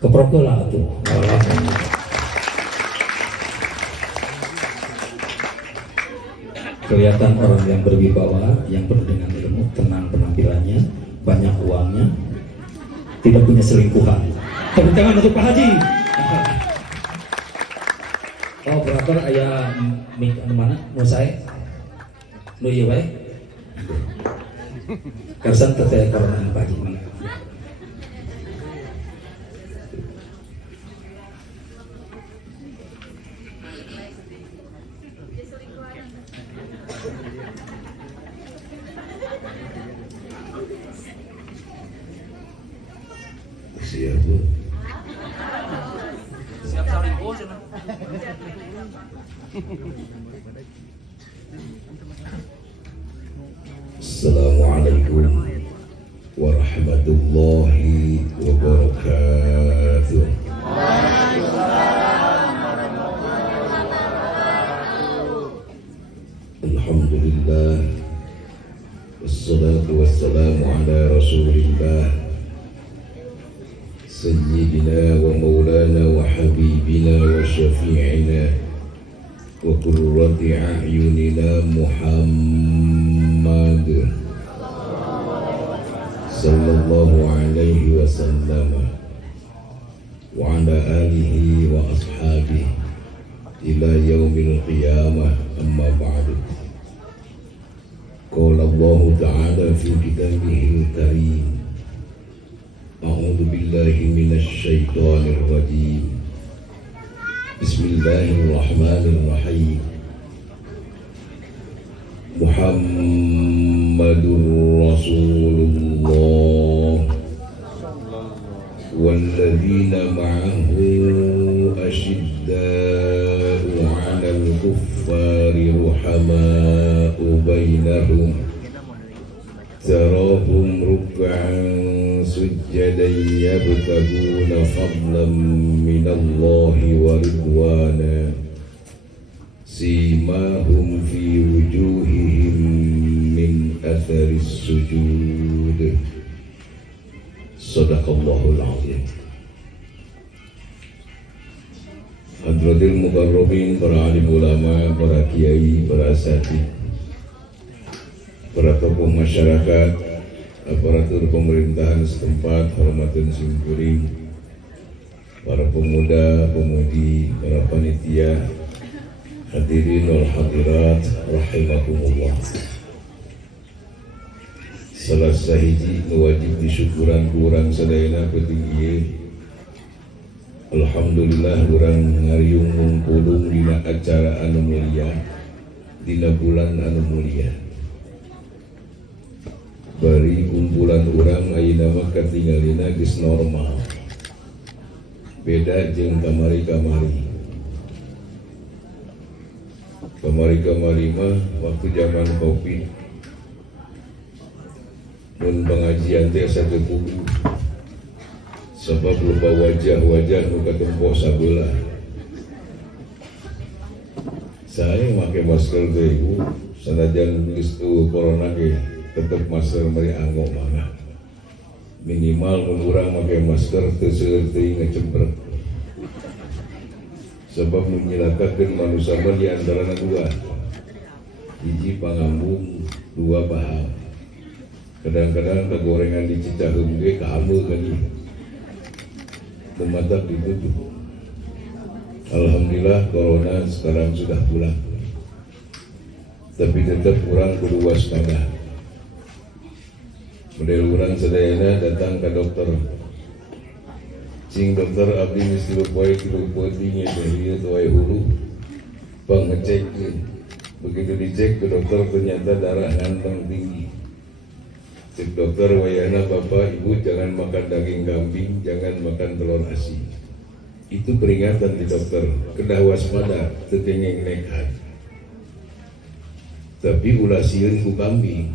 keprokola tuh. Kelihatan orang yang berwibawa, yang penuh dengan ilmu, tenang penampilannya, banyak uangnya, tidak punya selingkuhan. Tepuk tangan untuk Pak Haji. Oh, operator ayah mik mana? Mau saya? Mau iya baik? Karsan teteh corona Pak Haji mana? Siap Bu. Siap selingkuh sana. Assalamualaikum warahmatullahi wabarakatuh. Alhamdulillah, wassalatu wassalamu ala rasulillah, sayyidina wa maulana wa habibina wa syafi'ina wa qurrati a'yunina Muhammad sallallahu alaihi wasallam wa ala alihi wa ashabihi ila yaumil qiyamah, amma ba'du. Qala Allah ta'ala fi kitabihil karim, a'udzu billahi minasy syaithanir rajim. Bismillahirrahmanirrahim. Muhammadur Rasulullah walladzina ma'ahu asyidda'u 'alal kuffari ruhama'u bainahum tarahum ruk'an sujjadan yabtaguna fadlan minallahi wa ridwana simahum fi wujuhihim min atharis sujud. Sadaqallahul azim. Hadratil mukarramin, para alim ulama, para kiai, para asatidz, para tokoh masyarakat, aparatur pemerintahan setempat, hormatun simkuring, para pemuda, pemudi, para panitia, hadirin wal hadirat rahimakumullah. Salah sahiji wajib disyukuran kurang sadayana petinggi. Alhamdulillah kurang ngariung ngumpulung dina acara anu mulia, dina bulan anu mulia. Bari kumpulan urang ayeuna mah katingalina geus normal. Beda jeung kamari-kamari. Kamari-kamari mah waktu zaman Covid mun pengajian teh satu kudu sebab lupa wajah-wajah nu katempoh sabelah. Saya make masker teh ibu, sanajan geus corona ge tetep masker mari anggo mangga. Minimal mun urang make masker teu seueur teuing ngecempreng. Sebab menyilakakeun manusia di antarana dua, hiji pangambung, dua paham. Kadang-kadang kegorengan di Cicaheum ge kaameu kali mematak ditutup. Alhamdulillah corona sekarang sudah pulang, tapi tetap kurang kudu waspada. Model urang sadayana datang ke dokter, cing dokter abdi mesti poe kilu pentingnya dari tuai hulu pengecek. Begitu dicek ke dokter ternyata darah ngantong tinggi. Cek dokter, wayana bapak ibu jangan makan daging kambing, jangan makan telur asin. Itu peringatan di dokter, kedah waspada, tekengeng nekat. Tapi ulah sieun ku kambing,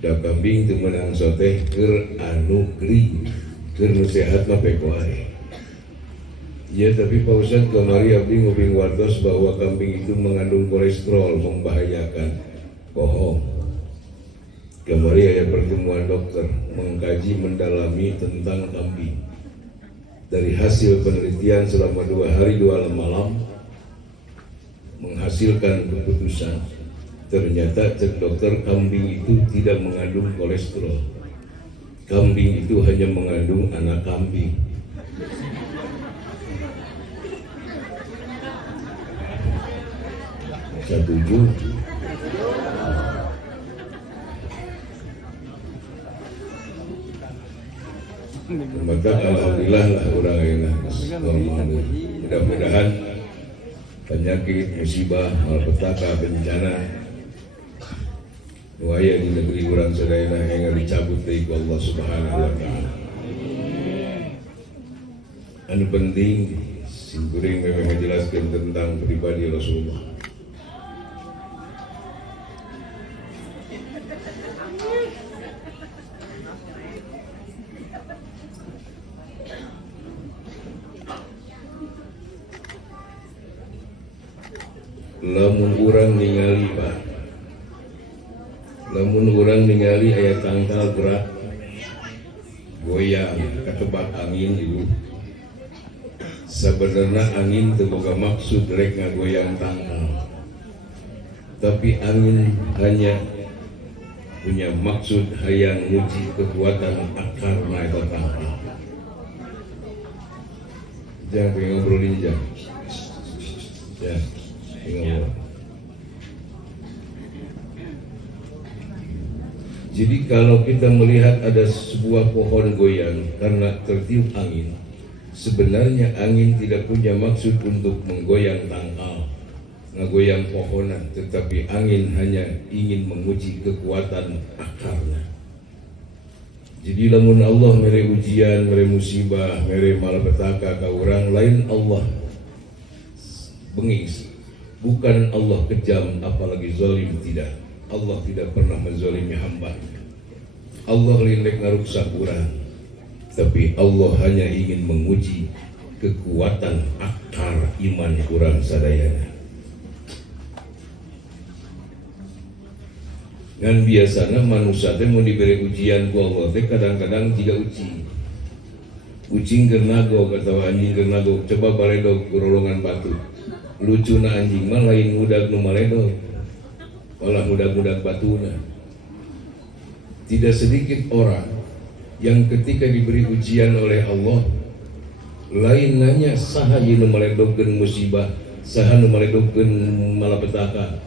da kambing teu meunang soteh keur anu gering, keur nu sehat mah pek wae. Ya tapi Pak Ustadz kemari abdi nguping wartos bahwa kambing itu mengandung kolesterol, membahayakan. Bohong. Kemari ada pertemuan dokter mengkaji mendalami tentang kambing. dari hasil penelitian selama 2 hari 2 malam menghasilkan keputusan ternyata cek dokter kambing itu tidak mengandung kolesterol. Kambing itu hanya mengandung anak kambing. Setuju? Maka alhamdulillah lah orang enak. Mudah-mudahan penyakit, musibah, malapetaka, bencana waya di negeri orang sadayana yang dicabut dari Allah Subhanahu wa taala. Anu penting singkuring memang menjelaskan tentang pribadi Rasulullah. Lamun urang ningali Pak, lamun urang ningali aya tangkal gerak goyang ketebak angin itu sebenarnya angin teu boga maksud rek ngagoyang tangkal, tapi angin hanya punya maksud hayang nguji kekuatan akarna eta tangkal. Jangan pengen ngobrolin jangan. Ya. Jadi kalau kita melihat ada sebuah pohon goyang karena tertiup angin, sebenarnya angin tidak punya maksud untuk menggoyang tangkal, ngegoyang pohonan, tetapi angin hanya ingin menguji kekuatan akarnya. Jadi lamun Allah mere ujian, mere musibah, mere malapetaka ka urang lain Allah bengis. Bukan Allah kejam apalagi zalim, tidak. Allah tidak pernah menzalimi hamba. Allah lindek ngaruksa urang, tapi Allah hanya ingin menguji kekuatan akar iman urang sadayana. Ngan biasanya manusia teh mau diberi ujian ku Allah teh kadang-kadang jika uji. Ucing gernago kata anjing gernago, coba baledog gerolongan batu. Lucuna anjing mah lain mudag nu maledog, malah mudag-mudag batuna. Tidak sedikit orang yang ketika diberi ujian oleh Allah lain nanya saha ieu nu maledogkeun musibah, saha nu maledogkeun malapetaka,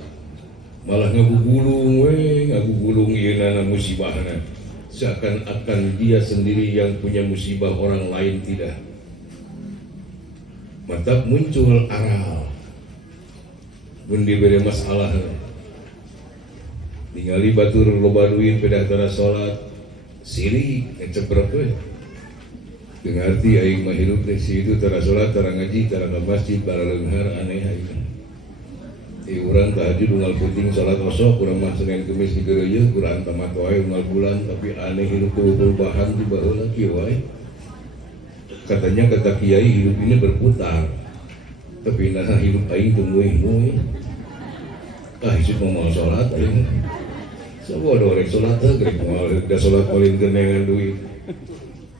malah ngagugulung ieu nana musibahna, seakan-akan dia sendiri yang punya musibah, orang lain tidak. Maka muncul aral mun diberi masalah ningali batur loba duit pedah tara salat sirik ngecebrek we dengarti aing mah hirup teh situ tara salat tara ngaji tara ka masjid bara leunghar aneh aing urang tahajud unggal puting salat osok urang mah Senin Kemis di gereja Quran tamat wae unggal bulan tapi aneh hirup perubahan di baheula kieu wae katanya kata kiai hidup ini berputar tapi nah hidup aing teu muih-muih isuk mau sholat aing sabodo rek sholat teh rek moal da sholat paling genengan duit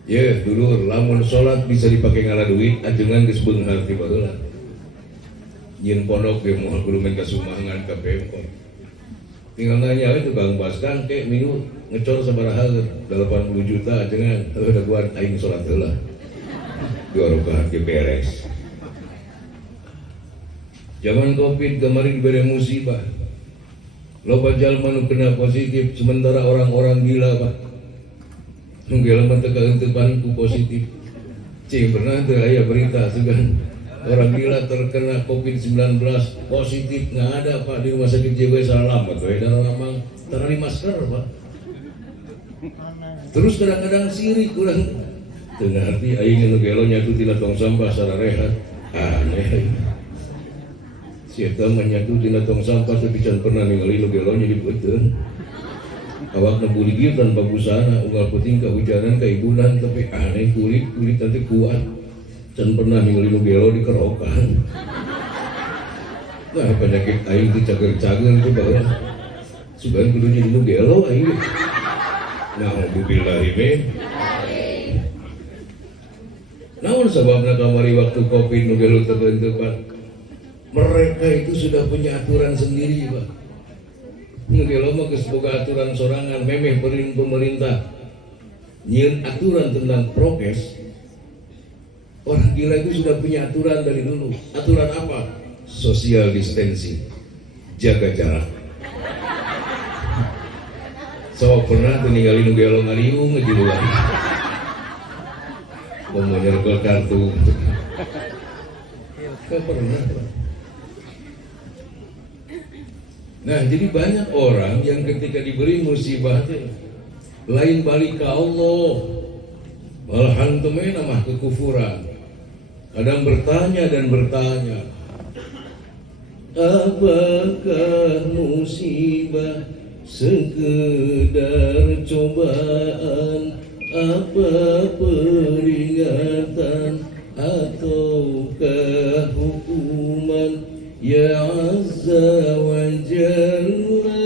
ye dulu lamun sholat bisa dipakai ngala duit ajengan geus beunghar ti baheula nyin pondok ge moal kudu men kasumbangan ka pemkot tinggal nanya itu Kang Baskan ke minggu ngecor sabaraha 80 juta ajengan teu da buat aing sholat heula 2 rakaat ge beres. Zaman Covid kemarin diberi musibah, loba jalma nu kena positif, sementara orang-orang gila Pak. Nu gila mah teu kaeunteupan ku positif. Cing pernah teu aya berita sugan orang gila terkena Covid-19 positif nggak ada Pak di rumah sakit JW Salamat we darah lamang tara di masker Pak. Terus kadang-kadang sirik urang teu ngarti aing nu gelo nyatu tina tong sampah secara rehat. Aneh. Si eta menyatu tina tong sampah tapi can pernah ningali nu gelo nya dibeuteun. Awakna buligir tanpa busana, unggal puting kahujanan kaibunan tapi aneh kulit nanti kuat. Can pernah ningali nu gelo dikerokan. Nah penyakit aing teh cager-cager itu baheula. Sugan kudu jadi nu gelo aing. Nah billahi min. Namun sebabnya kamari waktu Covid nu gelu terbentuk Pak. Mereka itu sudah punya aturan sendiri Pak. Nu gelu mah geus boga aturan sorangan memeh pemerintah. Nyieun aturan tentang prokes. Orang gila itu sudah punya aturan dari dulu. Aturan apa? Social distancing. Jaga jarak. So pernah tuh ninggalin nu gelo ngaliung di luar. Mau nyergol kartu. Gak pernah. Nah jadi banyak orang yang ketika diberi musibah lain balik ke Allah, malahan temen mah kekufuran. Kadang bertanya dan bertanya, apakah musibah sekedar cobaan, apa peringatan ataukah hukuman ya azza wa jalla.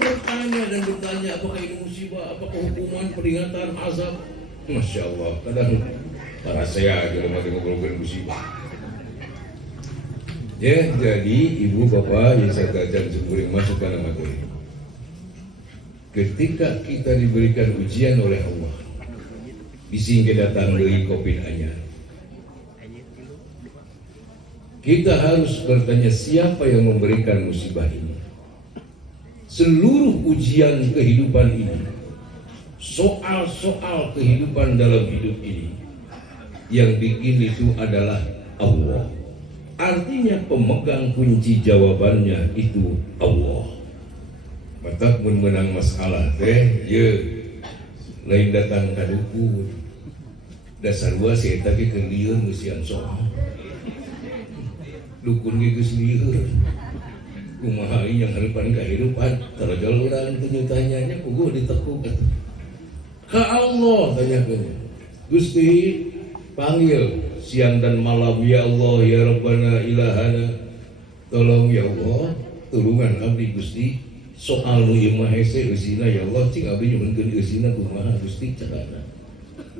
Bertanya dan bertanya, apakah ini musibah, apakah hukuman, peringatan, azab. Masya Allah, kadang para saya aja udah mati ngobrolin musibah. Ya, jadi ibu bapak yang saya kajian seburing masuk ke nama materi. Ketika kita diberikan ujian oleh Allah, disingkir datang dari COVID anyar, kita harus bertanya siapa yang memberikan musibah ini. Seluruh ujian kehidupan ini, soal-soal kehidupan dalam hidup ini, yang bikin itu adalah Allah. Artinya pemegang kunci jawabannya itu Allah. Matak mun menang masalah teh, ye lain datang ka dukun. Dasar gua si eta ge keur lieur geus sian soal. Dukun ge geus lieur. Kumaha ieu yang hareupan kehidupan, tarajal urang teu tanyanya puguh ditekuk atuh. Ka Allah tanyakeun. Gusti panggil siang dan malam, ya Allah ya Rabbana ilahana, tolong ya Allah tulungan abdi Gusti soal nu ieu mah hese eusina ya Allah cing abdi nyuhunkeun eusina kumaha Gusti carana.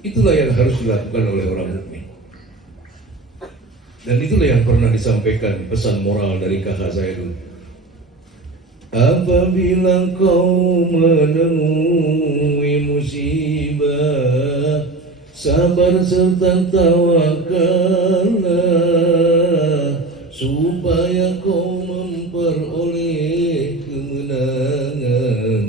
Itulah yang harus dilakukan oleh orang mukmin. Dan itulah yang pernah disampaikan pesan moral dari kakak saya dulu. Apabila kau menemui musibah, sabar serta tawakallah supaya kau memperoleh kemenangan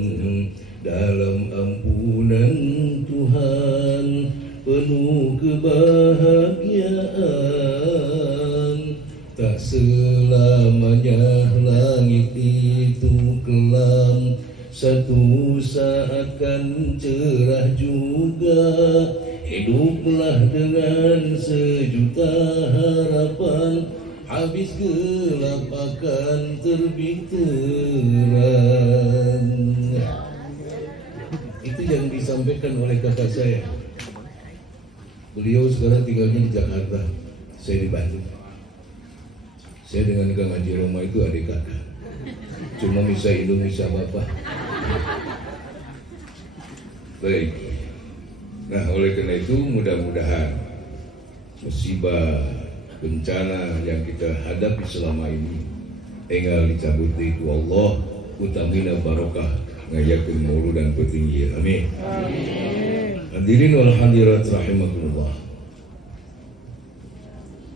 dalam ampunan Tuhan, penuh kebahagiaan. Tak selamanya langit itu kelam, satu saat akan cerah juga. Hiduplah dengan sejuta harapan, habis gelap akan terbit terang. Itu yang disampaikan oleh kakak saya. Beliau sekarang tinggalnya di Jakarta, saya di Bandung. Saya dengan Kang Haji Roma itu adik kakak, cuma bisa indung bisa bapak. Baik. Nah oleh karena itu mudah-mudahan musibah bencana yang kita hadapi selama ini tinggal dicabut itu Allah, utamina barokah ngayakeun maulud dan petinggi. Amin. Hadirin wal hadirat rahimakumullah.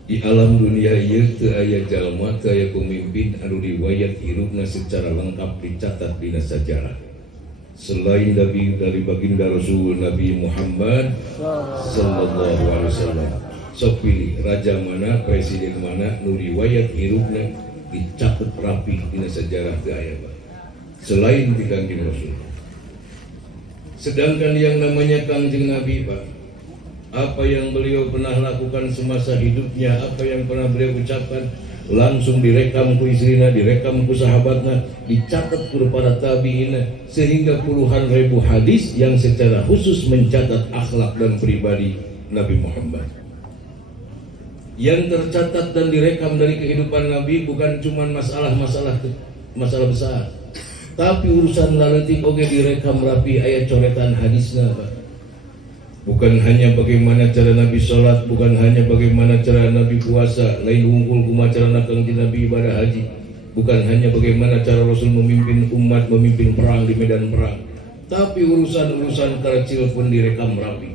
Di alam dunia ieu teu aya jalma, teu aya pemimpin anu riwayat hirupna secara lengkap dicatat dina sajarah selain Nabi dari baginda Rasul Nabi Muhammad sallallahu alaihi wasallam. Sok pilih raja mana, presiden mana nu riwayat hirupna dicatat rapi dina sajarah teu aya selain di Kangjeng Rasul. Sedangkan yang namanya Kangjeng Nabi Pak, apa yang beliau pernah lakukan semasa hidupnya, apa yang pernah beliau ucapkan, langsung direkam ku istrina, direkam ku sahabatnya, dicatat ku para tabi'in, sehingga puluhan ribu hadis yang secara khusus mencatat akhlak dan pribadi Nabi Muhammad. Yang tercatat dan direkam dari kehidupan Nabi bukan cuma masalah besar, Tapi urusan laletik oge direkam rapi ayat coretan hadisna Pak. Bukan hanya bagaimana cara Nabi sholat, bukan hanya bagaimana cara Nabi puasa, lain unggul kuma cara Kangjeng Nabi ibadah haji, bukan hanya bagaimana cara Rasul memimpin umat, memimpin perang di medan perang, tapi urusan-urusan kecil pun direkam rapi.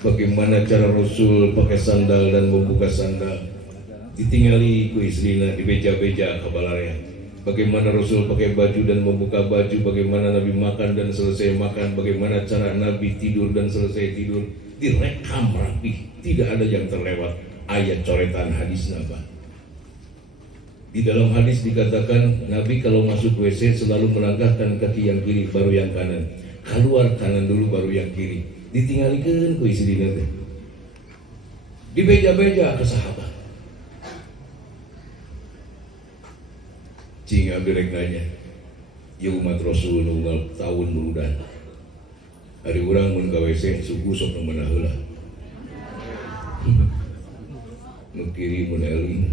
Bagaimana cara Rasul pakai sandal dan membuka sandal, ditinggali ku istrina di beja-beja kabalarnya. Bagaimana Rasul pakai baju dan membuka baju, bagaimana Nabi makan dan selesai makan, bagaimana cara Nabi tidur dan selesai tidur, direkam rapi, tidak ada yang terlewat. Ayat coretan hadis Nabi. Di dalam hadis dikatakan Nabi kalau masuk WC selalu melangkahkan kaki yang kiri baru yang kanan, keluar kanan dulu baru yang kiri. Ditinggalkan ku istrina teh. Di beja-beja ke sahabat. Cing abdirek nanya, ya umat Rasul nunggal tahun berudan. Hari orang mun ka WC suku sok nu meunah heula. Nu kiri mun eling.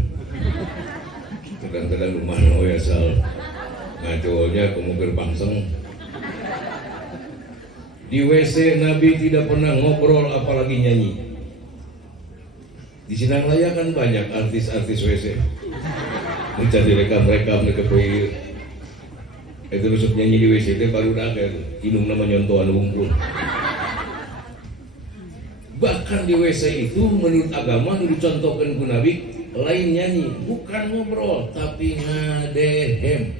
Kadang-kadang rumah we asal ngajolnya kemuker pangseng. Di WC Nabi tidak pernah ngobrol apalagi nyanyi. Di Sinanglaya kan banyak artis-artis WC. Mencari rekam-rekam ke poe itu rusuk nyanyi di WC teh baru ada hidung nama nyontohan wungkul. Bahkan di WC itu menurut agama nu dicontohkan ku Nabi lain nyanyi, bukan ngobrol tapi ngadehem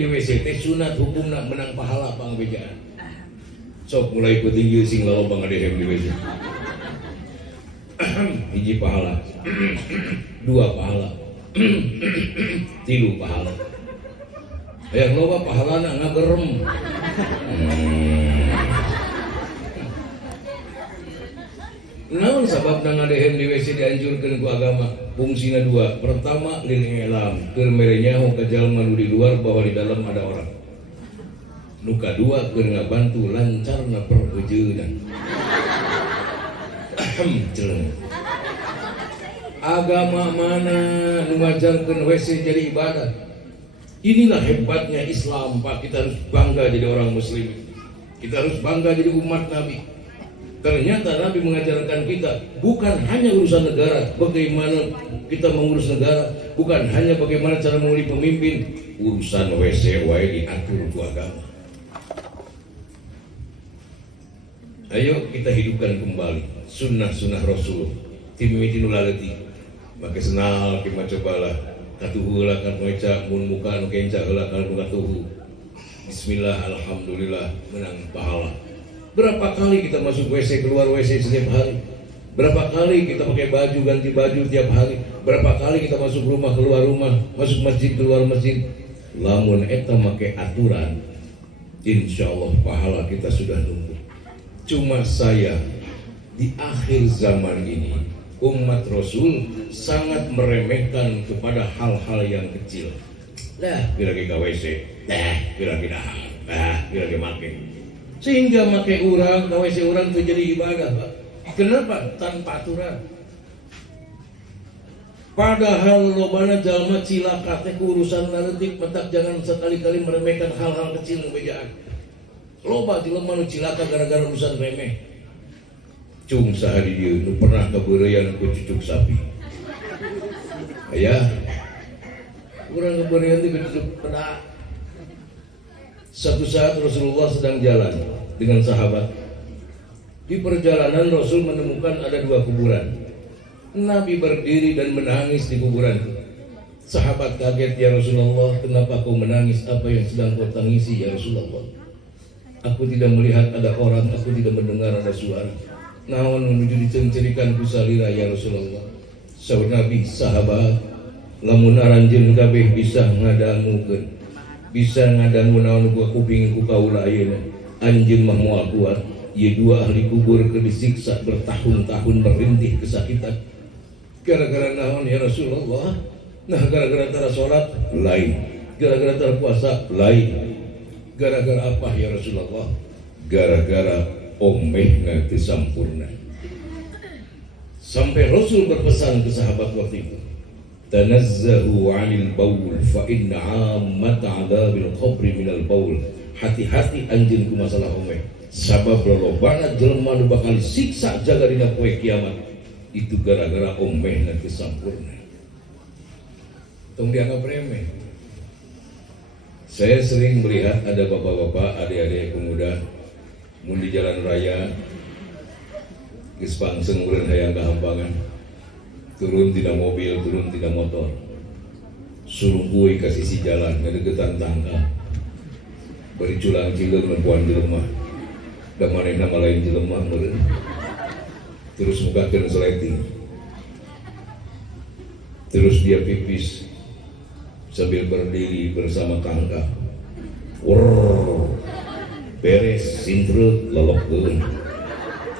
di WC teh sunat hukumna menang pahala pangbejaan. Sok mulai ku tinggi sing loloba ngadehem di WC. Hiji pahala. Dua pahala. 3 pahala. Yang loba pahalana ngagerem. Namun sababna ngadehem di WC dianjurkeun ku agama. Fungsina 2. Pertama lil ilam, keur mere nyaho ka jalma nu di luar bahwa di dalam ada orang. Nu kadua keur ngabantu lancarna pereujeunna. Jelema. Agama mana mengajarkan WC jadi ibadah. Inilah hebatnya Islam Pak. Kita harus bangga jadi orang muslim. Kita harus bangga jadi umat Nabi. Ternyata Nabi mengajarkan kita bukan hanya urusan negara, bagaimana kita mengurus negara, bukan hanya bagaimana cara memilih pemimpin, urusan WC wae diatur ku agama. Ayo kita hidupkan kembali sunnah-sunnah Rasul. Timiti nulaleti make senal kita cobalah katuhu heula kan moeca mun muka nu kenca heula kan katuhu. Bismillah, alhamdulillah, menang pahala. Berapa kali kita masuk WC, keluar WC setiap hari? Berapa kali kita pakai baju, ganti baju tiap hari? Berapa kali kita masuk rumah, keluar rumah, masuk masjid, keluar masjid? Lamun eta make aturan, insya Allah pahala kita sudah nunggu. Cuma saya di akhir zaman ini umat Rasul sangat meremehkan kepada hal-hal yang kecil. Kira-kira WC, kira-kira make. Sehingga make orang, WC orang itu jadi ibadah, Pak. Kenapa? Tanpa aturan. Padahal lobana jalma cilaka teh urusan laletik, matak jangan sekali-kali meremehkan hal-hal kecil ngebejaan. Loba jelema nu cilaka gara-gara urusan remeh. Cung sahari dia nu pernah keberean ku cucuk sapi. Aya urang keberean di cucuk peda. Satu saat Rasulullah sedang jalan dengan sahabat. Di perjalanan Rasul menemukan ada 2 kuburan. Nabi berdiri dan menangis di kuburan. Sahabat kaget, ya Rasulullah, kenapa kau menangis? Apa yang sedang kau tangisi ya Rasulullah? Aku tidak melihat ada orang, aku tidak mendengar ada suara. Naon menuju dicencerikan kusalira ya Rasulullah. Sahabat Nabi, sahabat, lamun aranjeun kabeh bisa ngadangukeun, bisa ngadangu naon gua kuping ku kaula ayeuna. Anjeun mah moal kuat, ieu 2 ahli kubur keur disiksa bertahun-tahun merintih kesakitan. Gara-gara naon ya Rasulullah? Nah, gara-gara tara salat lain, gara-gara tara puasa lain. Gara-gara apa ya Rasulullah? Gara-gara omehna teu sampurna. Sampai Rasul berpesan ke sahabat waktu itu, tanazzahu 'anil baul fa inna 'ammat 'adzabil qabri minal baul. Hati-hati anjeun ku masalah omeh, sabab lolobana jelema nu bakal siksa jaga dina poe kiamat itu gara-gara omehna teu sampurna. Tong dianggap remeh. Saya sering melihat ada bapak-bapak, adik-adik pemuda mun di jalan raya geus pangseng urang hayang kahampangan, turun tina mobil, turun tina motor, suruh kuy ka sisi jalan ngadegetan tangga, bari culang cileung nempuan jelema, da manehna malain jelema meureun, terus mukakeun sleting, terus dia pipis sambil berdiri bersama tangga, beres sintreut lolokkeun.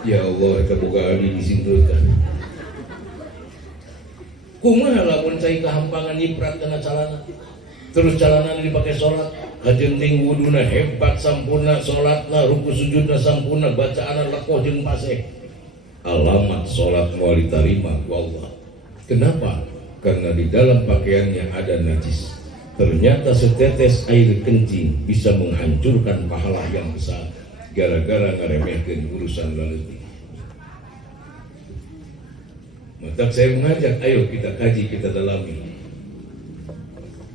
Ya Allah, eta boga abdi disintreutkan. Kumaha lamun cai kahampangan nyiprat kana calana, terus calanan dipake salat, kajenting wuduna hebat sampurna, salatna ruku sujudna sampurna, bacaana lekoh jeung paseh. Alamat salat moal ditarima ku Allah. Kenapa? Karena di dalam pakaiannya ada najis. Ternyata setetes air kencing bisa menghancurkan pahala yang besar gara-gara ngaremehkeun urusan laleutik. Maka saya mengajak, ayo kita kaji, kita dalami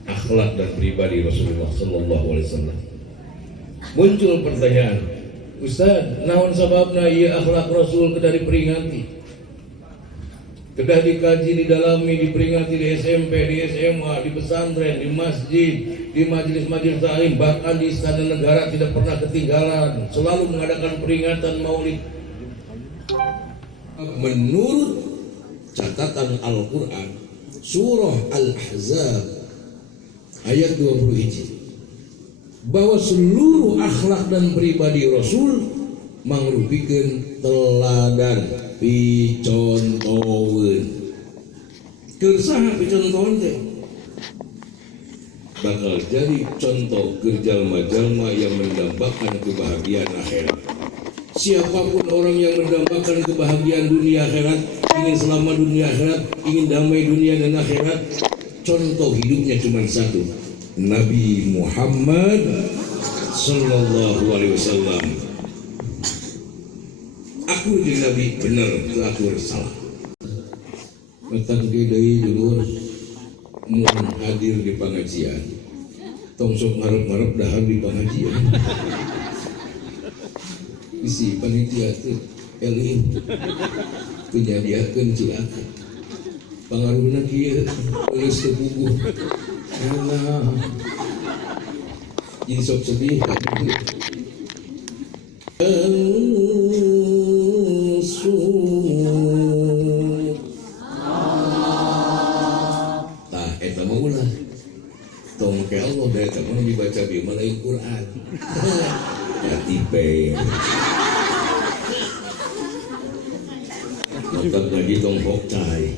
akhlak dan pribadi Rasulullah Sallallahu Alaihi Wasallam. Muncul pertanyaan, Ustaz, naon sababna ieu akhlak Rasul kedah diperingati? Kedah dikaji, didalami, diperingati di SMP, di SMA, di pesantren, di masjid, di majelis-majelis taklim, bahkan di istana negara tidak pernah ketinggalan, selalu mengadakan peringatan Maulid. Menurut catatan Al-Quran, surah Al-Ahzab ayat 20 bahwa seluruh akhlak dan pribadi Rasul mangrupikeun teladan picontoeun. Keur saha picontoeun teh? Bakal jadi contoh keur jalma-jalma yang mendambakan kebahagiaan akhirat. Siapapun orang yang mendambakan kebahagiaan dunia akhirat, ingin selamat dunia akhirat, ingin damai dunia dan akhirat, contoh hidupnya cuma satu, Nabi Muhammad Sallallahu Alaihi Wasallam. Aku jeung Nabi bener, aku salah. Metang deui dulur mun hadir di pengajian, tong sok ngarep-ngarep dahar di pengajian. Isi panitia teh eling teu nyadiakeun cilaka. Pangaruhna kieu geus teu puguh. Allah. Jadi sok sedih hati. Tah eta mah ulah tong ke Allah da eta mah dibaca di malain Quran. Katipe mantap lagi tong hokcai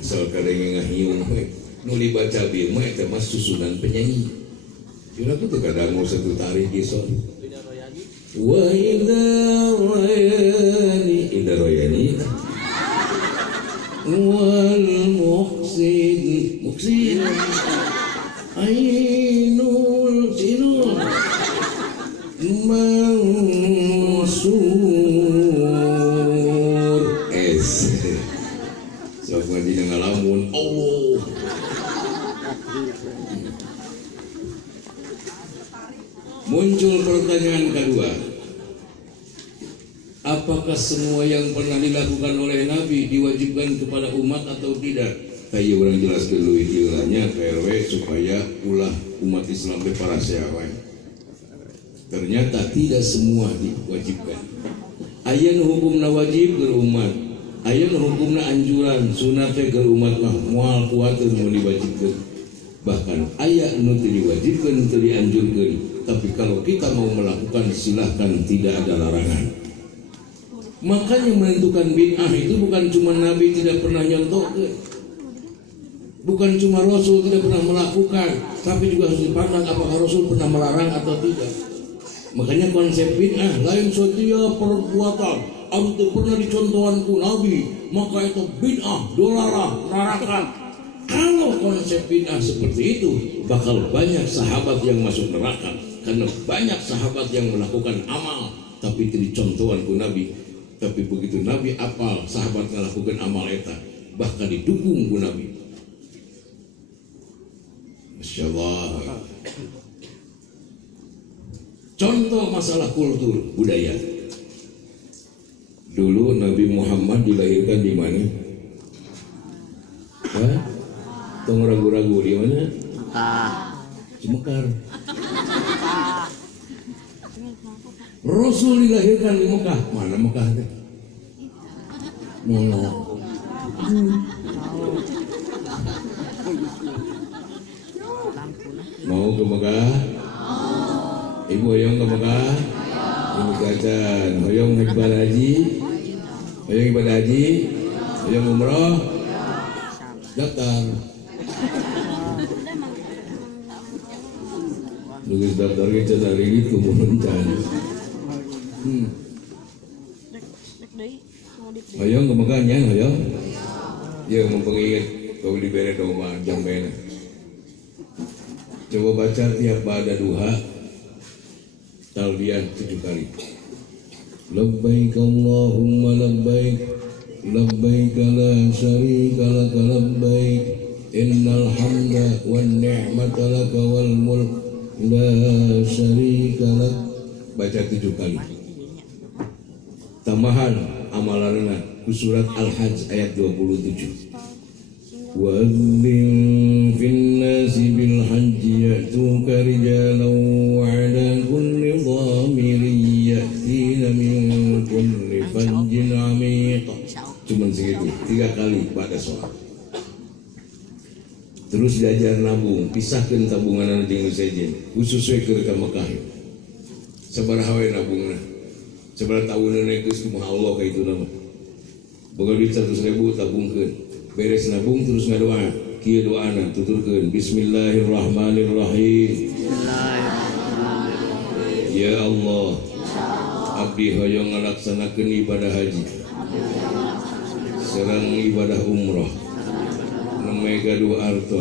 asal kadang ngahiung nu dibaca bi mah eta mah susunan penyanyi. Yuna tuh kadang mau satu tarik gison. Wa idza royani wal muhsin ainul sinul mansur es sok mandi ngalamun Allah. Muncul pertanyaan kedua, apakah semua yang pernah dilakukan oleh Nabi diwajibkan kepada umat atau tidak? Kayak orang jelas dulu istilah,nya KRW supaya ulah umat Islam para sahabat. Ternyata tidak semua diwajibkan. Aya nu hukumna wajib keur umat, aya nu hukumna anjuran, sunat teh keur umat mah moal kuateun mun diwajibkeun. Bahkan aya nu teu diwajibkeun, teu dianjurkeun. Tapi kalau kita mau melakukan silahkan, tidak ada larangan. Makanya menentukan bid'ah itu bukan cuma Nabi tidak pernah nyontohkeun, bukan cuma Rasul tidak pernah melakukan, tapi juga harus dipandang apakah Rasul pernah melarang atau tidak. Makanya konsep bid'ah lain setiap perbuatan anu teu pernah dicontohan ku Nabi, maka itu bid'ah, dolalah, neraka. Kalau konsep bid'ah seperti itu, bakal banyak sahabat yang masuk neraka karena banyak sahabat yang melakukan amal tapi tidak contohan ku Nabi. Tapi begitu Nabi apal, sahabat melakukan amal eta, bahkan didukung ku Nabi. Masya Allah. Contoh masalah kultur budaya. Dulu Nabi Muhammad dilahirkan di mana? Hah? Tong ragu-ragu di mana? Mekah. Rasul dilahirkan di Mekah. Mana Mekah teh? Mono. Mau ke Mekah? Ibu hoyong ke Mekah? Ibu kacan. Hoyong ibadah haji? Hoyong ibadah haji? Hoyong umroh? Daftar. Nulis daftar kita dari itu menuncan. Hoyong ke Mekah nyan hoyong? Ya mempengingat kau diberi doma jam bena. Coba baca tiap pada duha talbiyah 7 kali. Labbaik Allahumma labbaik, labbaik la syarika laka labbaik, innal hamda wan ni'mata laka wal mulk la syarika lak. Baca 7 kali. Tambahan amalanna ku surat Al-Hajj ayat 27. وَأَذِّن فِي النَّاسِ بِالْحَجِّ يَأْتُوكَ رِجَالًا وَعَلَى كُلِّ ضَامِرٍ يَأْتِينَ مِنْ كُلِّ فَجٍّ عَمِيقٍ. Cuman segitu, 3 kali pada sholat. Terus diajar nabung, pisahkan tabungan di sejen, khususnya ke Mekah. Sabaraha we nabungna, sabaraha tahunna geus kumaha Allah ka itu nama. Boga duit 100.000 tabungkeun. Beres nabung terus ngadoa. Kieu doana tuturkeun Bismillahirrahmanirrahim. Ya Allah, abdi hoyong ngalaksanakeun ibadah haji sareng ibadah umroh nemega 200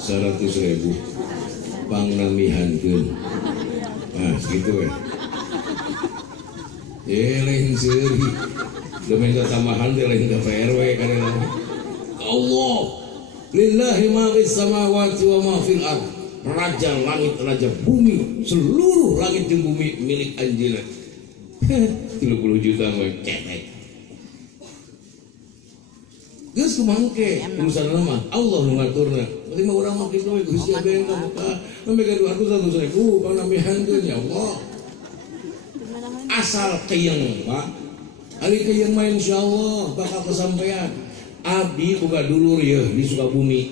100.000 pangnamihankeun. Nah, segitu lain seuri. Udah minta tambahan dia lain ke PRW kan Allah lillahi ma fis samawati wa ma fil ard. Raja langit, raja bumi, seluruh langit dan bumi milik anjeunna. 30 juta mah cetek. Geus kumangke urusan mah Allah nu ngaturna. Berarti mah urang mah kitu we Gusti abeng ka Mekah. Mega 200.000 panamihankeun ya Allah. Asal keuyeng Pak. Ari keuyeng mah insyaallah bakal kesampaian. Abdi boga dulur ya di Sukabumi.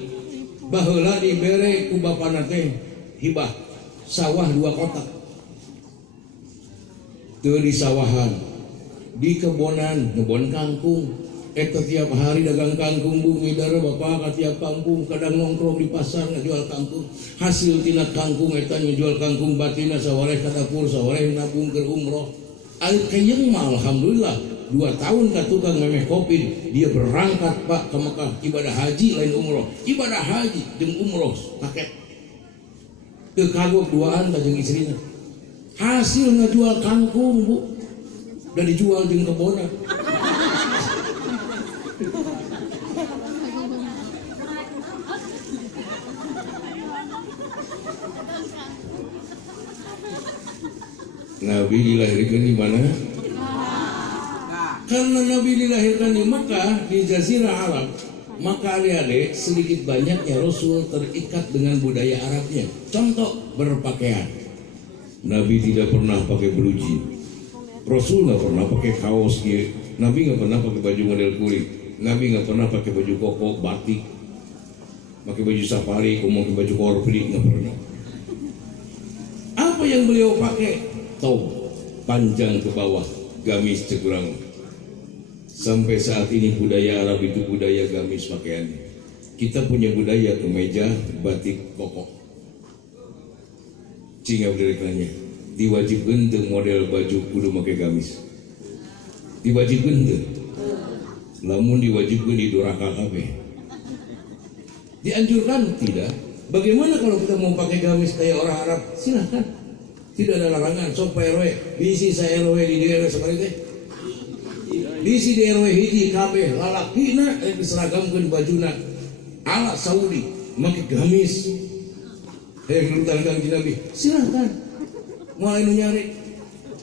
Baheula dibere ku bapana teh hibah sawah 2 kotak. Teu di sawahan, di kebonan, ngebon kangkung. Eta tiap hari dagang kangkung bumi dara bapak ka tiap kampung kadang nongkrong di pasar ngajual kangkung. Hasil tina kangkung eta ngejual kangkung batina sawareh ka dapur, sawareh nabung keur umroh. Ari keuyeng mah alhamdulillah 2 tahun ka tukang memeh kopi dia berangkat Pak ke Mekah ibadah haji lain umroh, ibadah haji jeung umroh paket teu kagok duaan ka jeung istrina. Hasil ngajual kangkung Bu udah dijual jeung kebona. Nabi dilahirkan di mana? Karena Nabi dilahirkan di Mekah, di Jazirah Arab, maka adik-adik sedikit banyaknya Rasul terikat dengan budaya Arabnya. Contoh berpakaian. Nabi tidak pernah pakai blue jean. Rasul nggak pernah pakai kaos gitu. Nabi nggak pernah pakai baju model kulit. Nabi nggak pernah pakai baju koko batik, pakai baju safari, pakai baju korpri, nggak pernah. Apa yang beliau pakai? Taub panjang ke bawah, gamis cekurang. Sampai saat ini budaya Arab itu budaya gamis pakaiannya. Kita punya budaya kemeja, batik, koko. Cingga berdirikannya. Diwajibkan untuk model baju kudu pakai gamis. Diwajibkan tuh. Lamun diwajibkan di duraka kabeh. Dianjurkan? Tidak. Bagaimana kalau kita mau pakai gamis kayak orang Arab? Silahkan, tidak ada larangan. Sok Pak RW, bisi saya RW di daerah seperti itu. Bisi di RW hiji kabeh lalakina diseragamkeun bajuna ala Saudi, make gamis. Nurutan Kanjeng Nabi, silahkan. Mulai nu nyari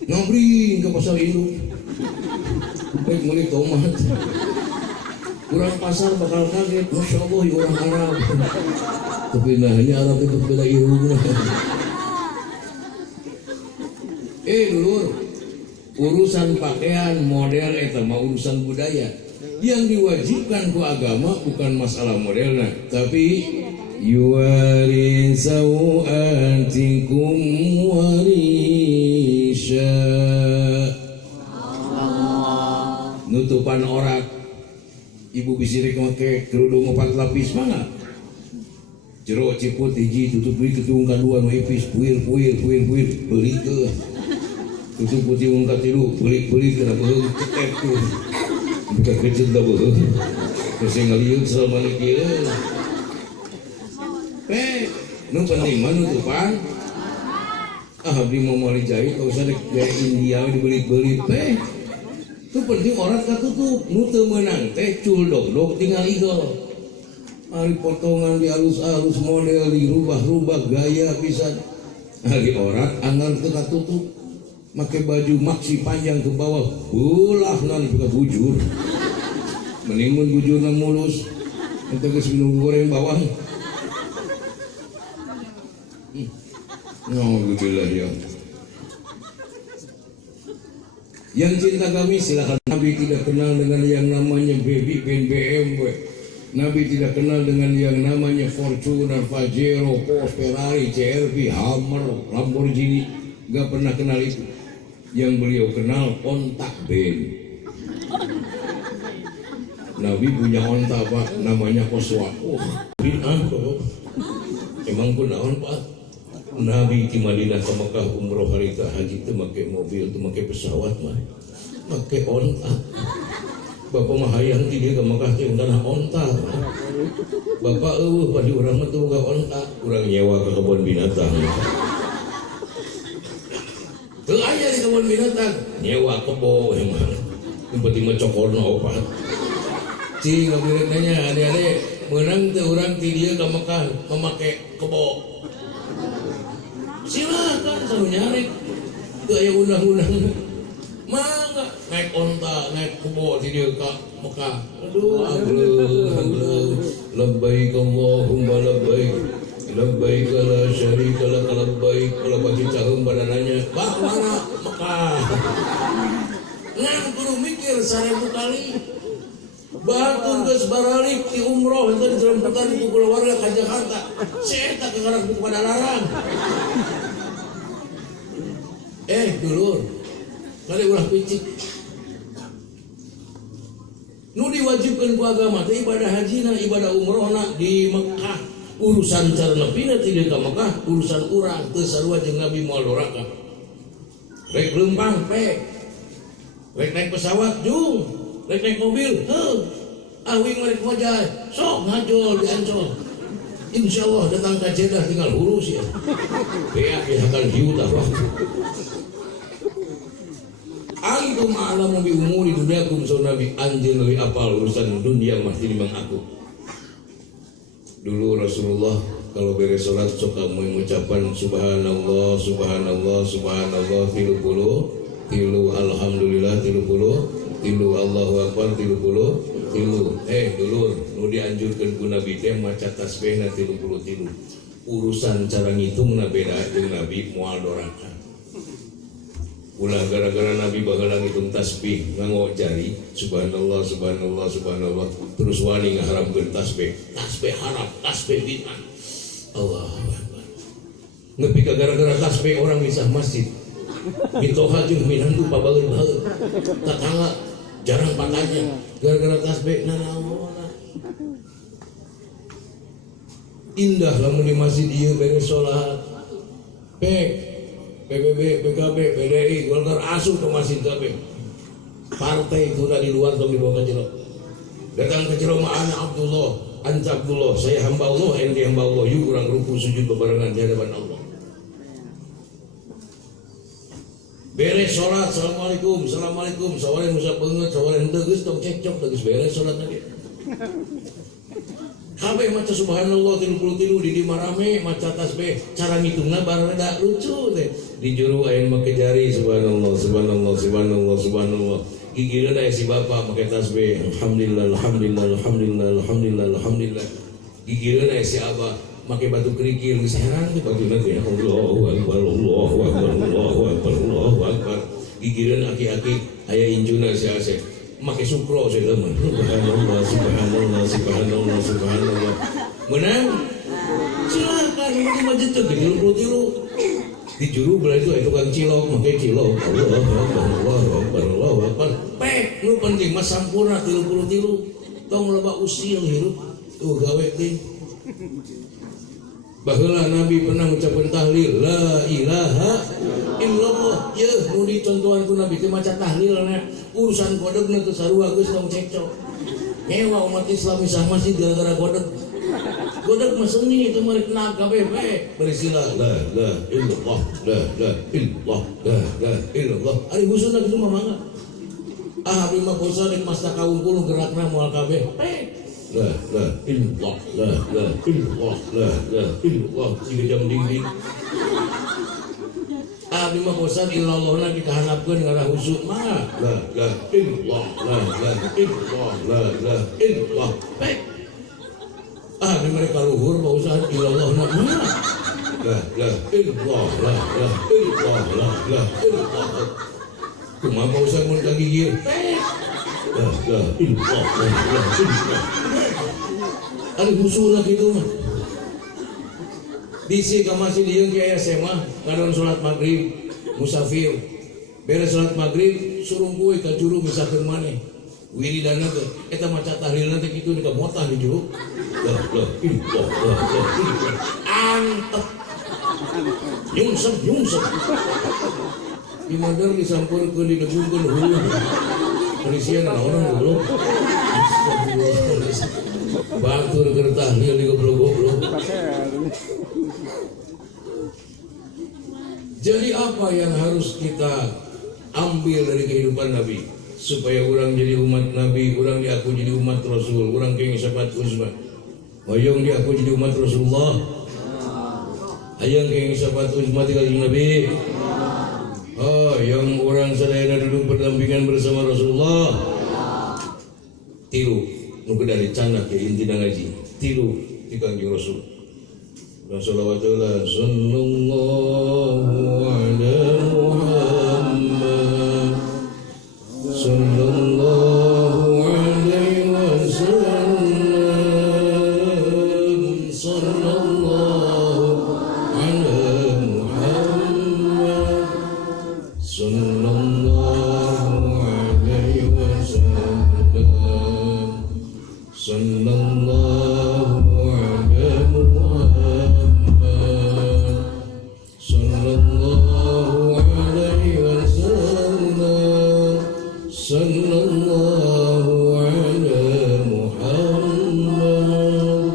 ngabring ke pasar induk. Baik meuli tomat. Urang pasar bakal kaget, Masya Allah ya orang Arab. Tapi nah ini Arab itu beda irungna. Dulur, urusan pakaian model eta mah urusan budaya. Yang diwajibkan ku agama bukan masalah modelnya, tapi yuwarisau antikum warisha. Nutupan orak. Ibu bisirik make kerudung 4 lapis mana? Jero ciput hiji tutup deui ketung kadua nu ipis puir beli ke. Tutup putih ungkat tilu beli kena beung cetek tuh. Bukan kecil dah beung. Kesing ngaliuk selama kieu. Nu penting mah nutupan. Abdi mau meuli jahit kalau usah dari India dibeli-beli itu penting orang katutup. Nu teu meunang teh cul dog tinggal igel. Ari potongan di alus-alus model dirubah-rubah gaya pisan. Ari orang anggar teu katutup. Make baju maksi panjang ke bawah, ulah nan buka bujur. Mending mun bujurna mulus. Ente geus minum goreng bawang. Alhamdulillah ya. Yang cinta kami silakan. Nabi tidak kenal dengan yang namanya baby pen BMW. Nabi tidak kenal dengan yang namanya Fortuner, Pajero, Porsche, Ferrari, CR-V, Hummer, Lamborghini. Gak pernah kenal itu. Yang beliau kenal ontak ben. Nabi punya onta Pak, namanya Koswa. Bin'an Pak. Emang pun naon Pak? Nabi di Madinah ke Mekah umroh harita haji itu pakai mobil, itu pakai pesawat mah, pakai onta. Bapak mah hayang dia ke Mekah teh tanah onta. Bapak pada urang mah tuh gak onta, urang nyewa ke kebun binatang. Tuh aja di kebun binatang, nyewa kebo emang. Tiba-tiba cokorna opat. Cing ngabirek nanya adik-adik, menang tuh urang ti dia ke Mekah memakai kebo. Silakan selalu nyari itu aya undang-undang mangga naik onta naik kebo di dia ke Mekah. Aduh agleng labbaik Allahumma labbaik la syarika lak labbaik. Kalau bagi caheum badananya bak mana Mekah ngan kudu mikir 1000 kali. Batur geus baralik di umroh eta dijremputan ku keluarga ka Jakarta. Saya tak kegarap kepada larang. Dulur, kali ulah picik. Nu diwajibkeun ku agama teh ibadah hajina, ibadah umrohna di Mekah. Urusan cara nepina ti ka Mekah, urusan urang teu sarua jeung Nabi moal doraka. Rek lempang pe. Rek naik pesawat jung. Rek naik mobil, awing merek wajah, sok ngajol di Ancol. Insya Allah datang ke Jeddah tinggal urus ya. Beak ya akan hiu tak waktu. Antum a'lamu bi umuri dunyakum so Nabi anjil lebih apal urusan dunia masih timbang aku. Dulu Rasulullah kalau beres sholat suka mengucapkan subhanallah, subhanallah, subhanallah 30, alhamdulillah 30. Tilu Allahu Akbar 30 tilu. Dulur nu dianjurkeun ku Nabi teh maca tasbihna 30 tilu. Urusan cara ngitungna beda jeung Nabi moal doraka. Ulah gara-gara Nabi baheula ngitung tasbih nganggo jari subhanallah subhanallah subhanallah terus wani ngaharamkeun tasbih. Tasbih haram, tasbih bid'ah. Allahu Akbar. Nepi ka gara-gara tasbih orang misah masjid. Mitoha jeung minantu pabaeun-baeun. Tetangga jarang patahnya gara-gara tasbih nanaona. Indah lamun di masjid ieu beres salat. PBB, PKB, PDI, Golkar asuh ke masjid kabeh. Partai itu di luar tong dibawa ke jero. Datang ke jero mah anak Abdullah. anta Abdullah, saya hamba Allah, ente hamba Allah. Yuk kurang ruku sujud bebarengan di hadapan Allah. Beres sholat, assalamualaikum, assalamualaikum. Sawarin usah banget, sawarin tegas, tong cekcok, tegas beres sholat lagi. Kabeh maca subhanallah 33 di marame maca tasbih cara ngitungna barada lucu teh. Di juru aya make jari subhanallah subhanallah subhanallah subhanallah. Gigireun aya si bapak make tasbih alhamdulillah alhamdulillah alhamdulillah alhamdulillah alhamdulillah. Gigireun aya si abah make batu kerikil geus heran teh batuna teh Allahu akbar Allahu akbar Allahu akbar Allahu akbar. Gigireun aki-aki aya injuna si Asep make sukro saya teman. Subhanallah, subhanallah, subhanallah, subhanallah. Menang? Silakan, ini maju tuh, tilu. Di juru belah itu tukang cilok, make cilok. Allah akbar, Allah akbar, Allah akbar. Pek, nu penting mas sampurna tilu. Tong loba usil hirup, tuh gawe ting. Baheula Nabi pernah mengucapkan tahlil la ilaha illallah. Ya, nu dicontohan ku Nabi teh maca tahlilna. Urusan kodegna teu sarua geus tong cekcok. Ngewa umat Islam misah masjid gara-gara kodeg. Kodeg mah seni teu meureun naak kabeh bae. Berisila la illallah la illallah la illallah. Ari husuna kitu mah mangga. Ah abdi mah bosan rek mas takawungkul gerakna moal kabeh. La illallah la illallah la illallah 3 jam dingding. Abdi mah bosan illallahna dikahanapkeun ngarah husuk mah la illallah la illallah la illallah. Baik. Abdi mereka luhur bosan illallahna mah la illallah la illallah la illallah. Kumaha bosan mun kagigir. La illallah la illallah. Ari husuna kitu mah. Disi ka masjid ieu ki aya sema ngaron salat maghrib musafir. Beres salat maghrib suruh kuy ka juru misakeun maneh. Wiridana teh eta maca tahlilna teh kitu dikamotah di juru. La illallah. Antep. Nyungsep. Di madar disampurkeun didegungkeun hulu. Perisian orang goblok. Batur keur tahlil di goblok. Jadi apa yang harus kita ambil dari kehidupan Nabi supaya orang jadi umat Nabi, orang diaku jadi umat Rasul, orang kenging sahabat Uzma. Hoyong diaku jadi umat Rasulullah. Hayang kenging sahabat Uzma tinggal di Nabi. Oh, yang orang sadayana duduk berdampingan bersama Rasulullah. Tilu, nuku dari canak ya intina ngaji. Tilu di Kangjeng Rasul. Rasulullah sallallahu alaihi Muhammad sallallahu alaihi wasallam sallallahu alaihi Muhammad sallallahu alaihi wasallam sallallahu alaihi Muhammad sallallahu alaihi wasallam sallallahu alaihi Muhammad.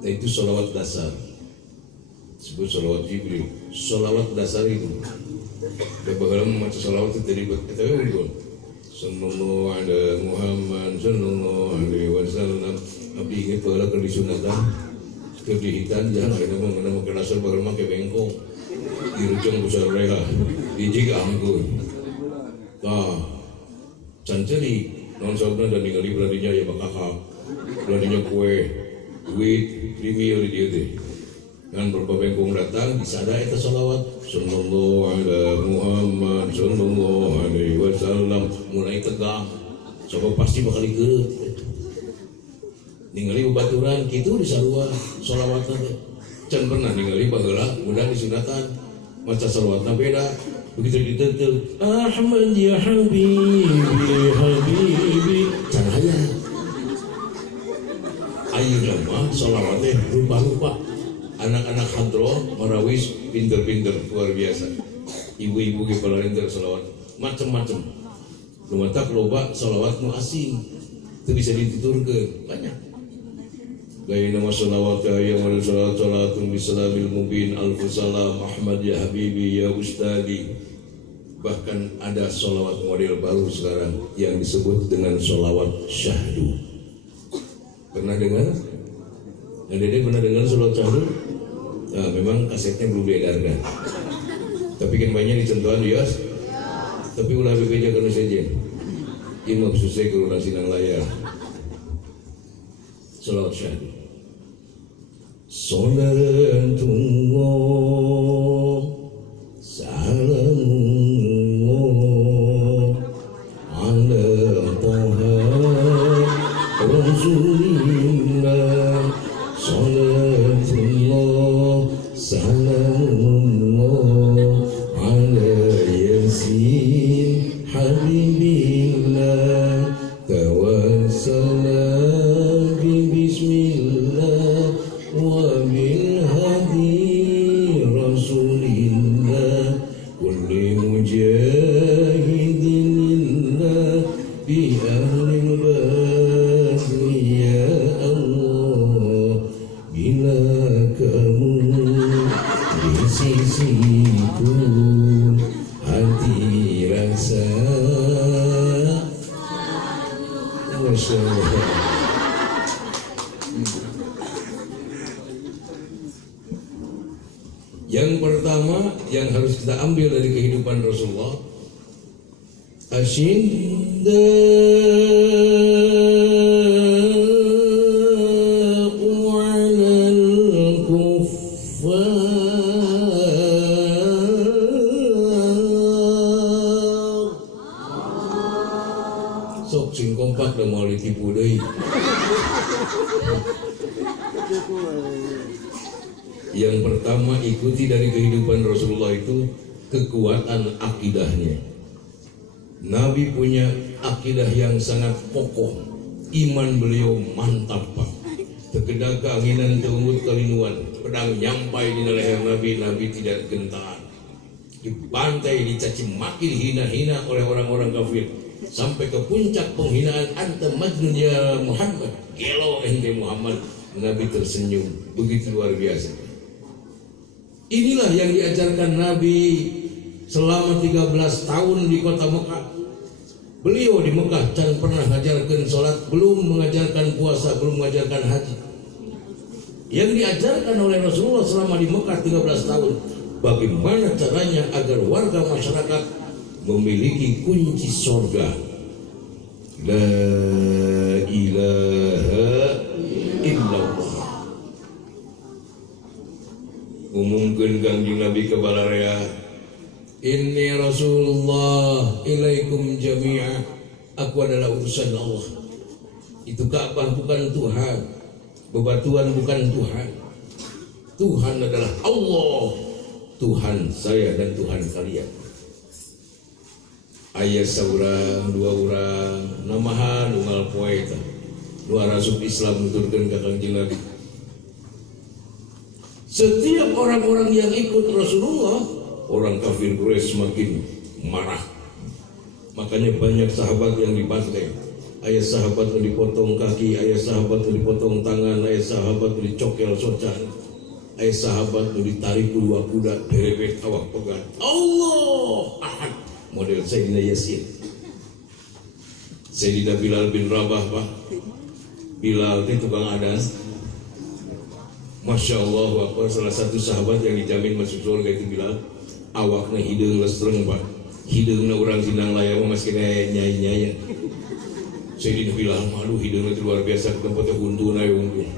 Nah, itu sholawat dasar, disebut sholawat Jibril. Sholawat dasar itu kebahagiaan membaca sholawat itu dari sallallahu alaihi Muhammad sallallahu alaihi wasallam. Abdi ingat bahala keur disunatan keur dihitan jangan ada mah ke dasar bahala mah ke bengkong dirujung besar reha dijig angkun tah can ceuri naon sabna dan ningali beradinya ya bakakak beradinya kue duit primi di dieu teh ngan beberapa bengkong datang disada eta sholawat sallallahu alaihi Muhammad sallallahu alaihi wasallam mulai tegang coba pasti bakal dikeut ningali babaturan kitu di sarua sholawatna teh can pernah ningali baheula budak disunatan maca sholawatna beda begitu ditentel Ahmad ya habibi can aya ayeuna mah sholawatnya rupa-rupa. Anak-anak hadroh marawis pinter-pinter luar biasa. Ibu-ibu kepala renter sholawat macam-macam. Lumatak loba salawat nu asing itu bisa dituturkeun banyak. Gaya nama salawat yang ada salatun bisalamil mubin alfu salam Ahmad ya habibi ya ustadi. Bahkan ada salawat model baru sekarang yang disebut dengan salawat syahdu. Pernah dengar? Yang Dede pernah dengar salawat syahdu? Nah, memang kasetnya belum diedarkan. Tapi kan banyak dicontohan dia. Tapi ulah bebeja kana saja. Ieu mah susah kalau nasi nang layar. Salawat syahdu. Salatullah salamullah ala taha rasulillah. Salatullah salamullah ala yasin habibillah. Tawassala bismillah wa bil hadi rasulillah kulli mujahidin lillah bi ahlil basri ya Allah. Bila kamu di sisiku hati rasa Masya Allah. Yang pertama yang harus kita ambil dari kehidupan Rasulullah, asyidda'u 'alal kuffar. Sok sing kompak da mau ditipu deui. Yang pertama, ikuti dari kehidupan Rasulullah itu kekuatan akidahnya. Nabi punya akidah yang sangat kokoh, iman beliau mantap pak. Tegedak keanginan teungut kalinuan, pedang nyampai di leher Nabi, Nabi tidak gentar. Dibantai, dicaci maki, dihina-hina oleh orang-orang kafir. Sampai ke puncak penghinaan, anta majnun ya Muhammad, gelo ente Muhammad. Nabi tersenyum, begitu luar biasa. Inilah yang diajarkan Nabi selama 13 tahun di kota Mekah. Beliau di Mekah jangan pernah mengajarkan sholat, belum mengajarkan puasa, belum mengajarkan haji. Yang diajarkan oleh Rasulullah selama di Mekah 13 tahun, bagaimana caranya agar warga masyarakat memiliki kunci surga. La ilaha illallah. Umumkeun Kangjeng Nabi ke balarea, inni Rasulullah ilaikum jami'ah. Aku adalah utusan Allah. Itu Ka'bah bukan Tuhan, bebatuan bukan Tuhan. Tuhan adalah Allah, Tuhan saya dan Tuhan kalian. Ayah seorang, dua orang, namahan unggal poeta, dua rasul Islam nuturkeun ka Kangjeng Nabi. Setiap orang-orang yang ikut Rasulullah, orang kafir Quraisy semakin marah. Makanya banyak sahabat yang dibantai. Ayah sahabat yang dipotong kaki, ayah sahabat yang dipotong tangan, ayah sahabat yang dicokel socan, ayah sahabat yang ditarik dua kuda, berebet awak pegat. Allah Ahad, model Sayyidina Yasin. Sayyidina Bilal bin Rabah pak. Bilal itu tukang adan. Masya Allah, Akbar, salah satu sahabat yang dijamin masuk surga itu Bilal. Awaknya hidung lestreng pak, hidungnya orang sinang layar masih kayak nyai-nyai. Sayyidina Bilal, aduh hidungnya itu luar biasa, tempatnya huntu na untung.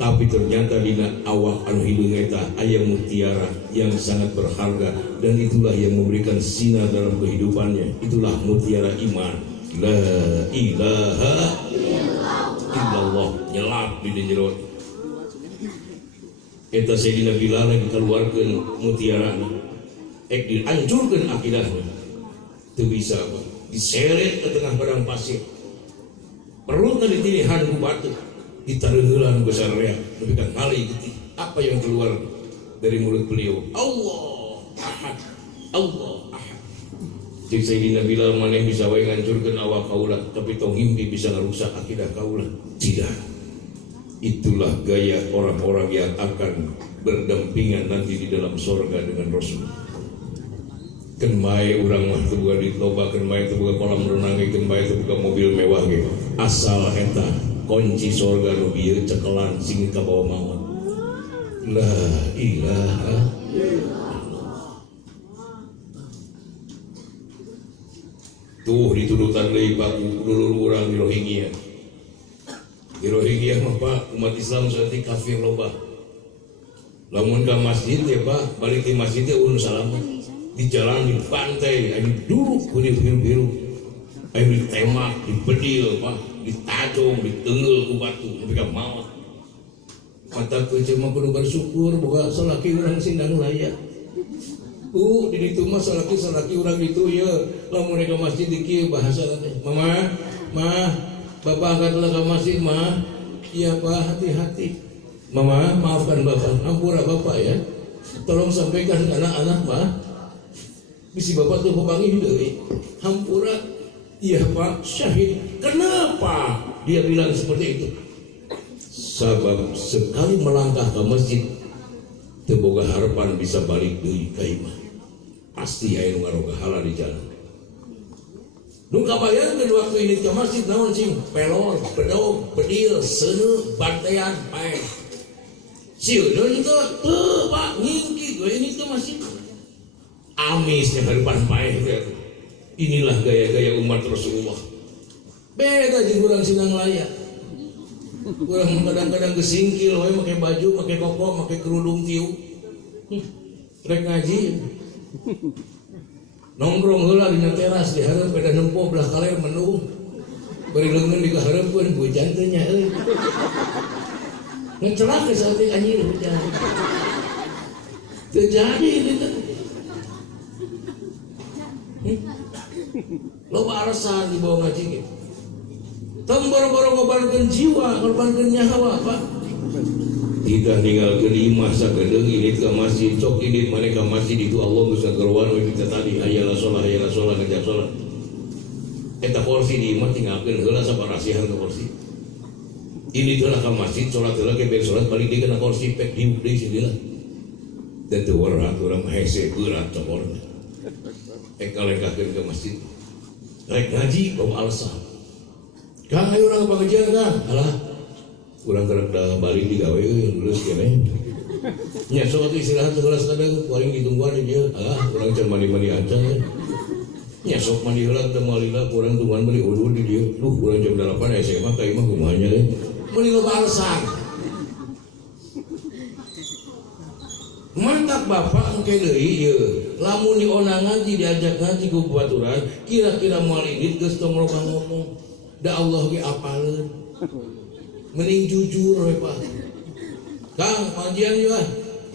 Tapi ternyata dina awak anu hidungnya itu ayam mutiara yang sangat berharga, dan itulah yang memberikan sinar dalam kehidupannya. Itulah mutiara iman. La ilaha illallah, nyelap di jerot. Eta Sayyidina Bilal yang dikeluarkan mutiara, dihancurkan akidahnya. Itu bisa apa? Diseret ke tengah padang pasir. Perutnya ditilihan ku batu, ditaruhlan besar reak, tapi kan ngali gitu. Apa yang keluar dari mulut beliau? Allah Ahad, Allah Ahad. Cik Sayyidina Bilal maneh bisa wae ngancurkeun awak kaulah, tapi tong himpi bisa ngarusak akidah kaulah. Tidak. Itulah gaya orang-orang yang akan berdampingan nanti di dalam sorga dengan Rasul. Kenmai orang mah teu boga duit loba, kenmai teu boga kolam renang, kenmai teu boga mobil mewah ge. Asal eta kunci sorga nu bieu cekelan sing ka bawa maut. La ilaha tuh dituduhkan deui Pak dulu urang di Rohingya. Di Rohingya mah Pak umat Islam seperti kafir loba. Lamun ka masjid ya Pak, balik di masjid teh ulun salamat. Di jalan di pantai anu duduk ku biru-biru. Anu ditembak, dipedil Pak, ditajong, ditenggel ku batu sampai ka maot. Mata ku cuma kudu bersyukur boga salaki urang sindang layak. Di ditu mah salaki urang ditu ya. Lamun ka masjid di kieu bahasa teh. Mama, Bapak angkatlah ke masjid, Ma. Iya Pak, hati-hati. Mama, maafkan Bapak, ampura Bapak ya. Tolong sampaikan ke anak-anak, Ma. Bisi Bapak tuh kepanggih deui. Hampura. Iya Pak, syahid. Kenapa dia bilang seperti itu? Sebab sekali melangkah ke masjid, teu boga harapan bisa balik deui ka imah. Pasti aya nu ngaroga hala di jalan. Nu kabayangkeun waktu ini ke masjid naon cing pelor, pedog, bedil, seuneu, bantean, pae. Sieun teu Pak ngingki we ini teh masjid. Amisnya harapan pae teh. Inilah gaya-gaya umat Rasulullah. Beda jeung urang Sindang Laya. Urang kadang-kadang gesingkil we make baju, make koko, make kerudung tiup. Rek ngaji. Nongkrong heula dina teras di hareup beda nempo belah kaler menu. Bari leungeun di kahareupeun hujan teh nya euy. Ngecelak ke saeutik anjing hujan. Teu jadi itu. Loba alasan di bawah ngaji ge. Tong boro-boro ngorbankeun jiwa, ngorbankeun nyawa, Pak. Tidak ninggalkeun imah sagedeung ini ke masjid, cok ini mana ke masjid itu Allah geus ngagerwan we kita tadi hayalah sholat ngajak sholat. Eta porsi di imah tinggalkeun heula sabarasihan ke porsi. Ini telah ke masjid sholat heula ke beres sholat balik deui kana kursi pek diuk deui sindila. Dan teu werat urang hese berat cokorna. Kalengkakeun ke masjid. Rek ngaji bawa alasan. Kang ayo urang pengajian Kang. Alah. Urang kerek da balik digawe lulus keneh. Nya sok atuh istirahat heula sakadang paling ditungguan ieu. Alah urang can mandi-mandi acan. Nya sok mandi heula teu malila urang tungguan beli udud di dieu. Duh urang jam 8 SMA ka imah kumaha nya teh. Meuli loba alasan. Mantap Bapak engke deui ieu. Lamun diona ngaji diajak ngaji ku baturan, kira-kira moal ini geus tong loba ngomong. Da Allah ge apaleun. Mending jujur we Pak. Kang, pengajian juga.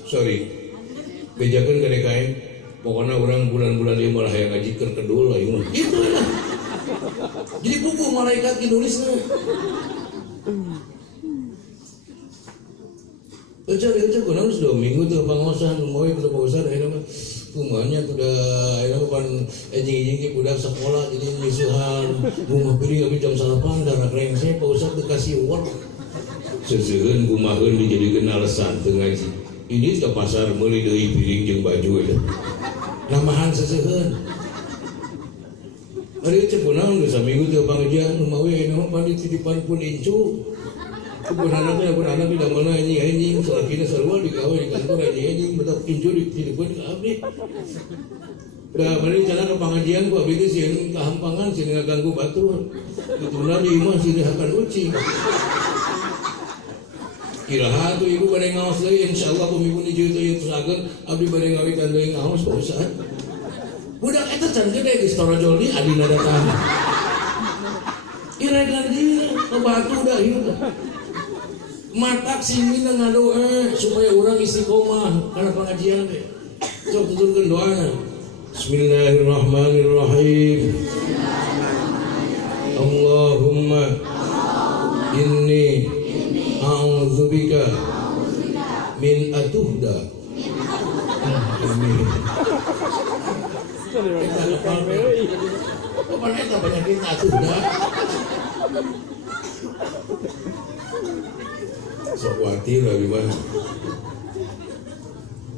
Sorry. Bejakeun ka DKM. Pokona urang bulan-bulan ieu malah hayang ngaji keur kedul ieu mah. Itu lah. Jadi buku malaikat nulisna. Ucap kunaon 2 minggu tuh pangosan moe teu pangosan ayeuna mah kumanya udah ayeuna pan enjing-enjing ke budak sekolah jadi misuhan rumah piring abi jam 8 karena rengse Pak Ustaz teu kasih work seseueun kumaheun dijadikeun alasan teu ngaji ini ke pasar meuli deui piring jeung baju eta namahan seseueun ari cek kunaon geus saminggu teu pangajian nu mawe ayeuna mah pan dititipan pun incu pun anak tidak mana anjing selakina sarua digawe di kantor anjing betak pinju dititipkeun ka abdi. Da bari cara ke pengajian ku abdi teh sieun kahampangan sieun ngaganggu batur. Dituna di imah sieun hakan uci. Kiraha tuh ibu bade ngaos deui insyaallah pemimpin di dieu teh sageun abdi bade ngawitan deui ngaos Pak Ustaz. Budak eta can gede geus torojol di adina datang. Iregan dieu batu da ieu. Matak simina ngadoa supaya orang istiqomah karena pengajian teh. Sok tuturkeun doana. Bismillahirrahmanirrahim. Allahumma inni a'udzubika min atuhda. Amin. Kita kapal kapan eta banyak kita sudah. Sok khawatir lah gimana.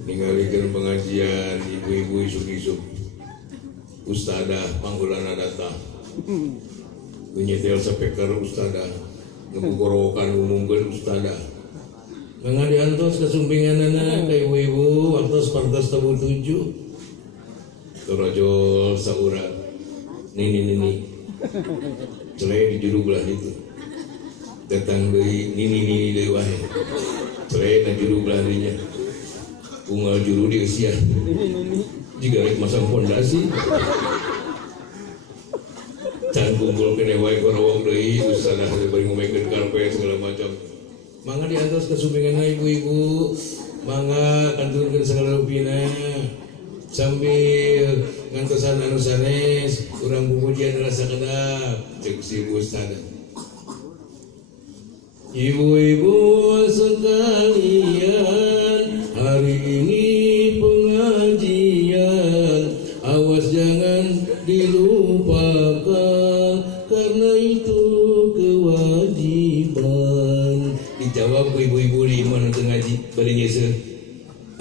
Ningalikeun pengajian ibu-ibu isuk-isuk. Ustadah panggulana datang. Nyetel speaker ustadah. Ngebugorokan umumkeun ustadah. Mangga diantos kesumpinganana ka ibu-ibu waktos partos tabu 7. Torojol saurat. Nini. Celai di juru belah itu. Datang deui nini deui wae. Celai na juru belah dinya. Unggal juru di usia. Jika rek masang fondasi. Can kumpul kene wae korowong deui usaha bari ngomekeun karpet segala macam. Mangga diantos kesumpinganna ibu-ibu. Mangga kanturkeun segala rupina. Sambil ngantosan anu sanes urang pupujian rasa kedap cek si ustad. Ibu-ibu sekalian, hari ini pengajian, awas jangan dilupakan, karena itu kewajiban. Dijawab ibu-ibu di mana ngaji bari nyeuseuh.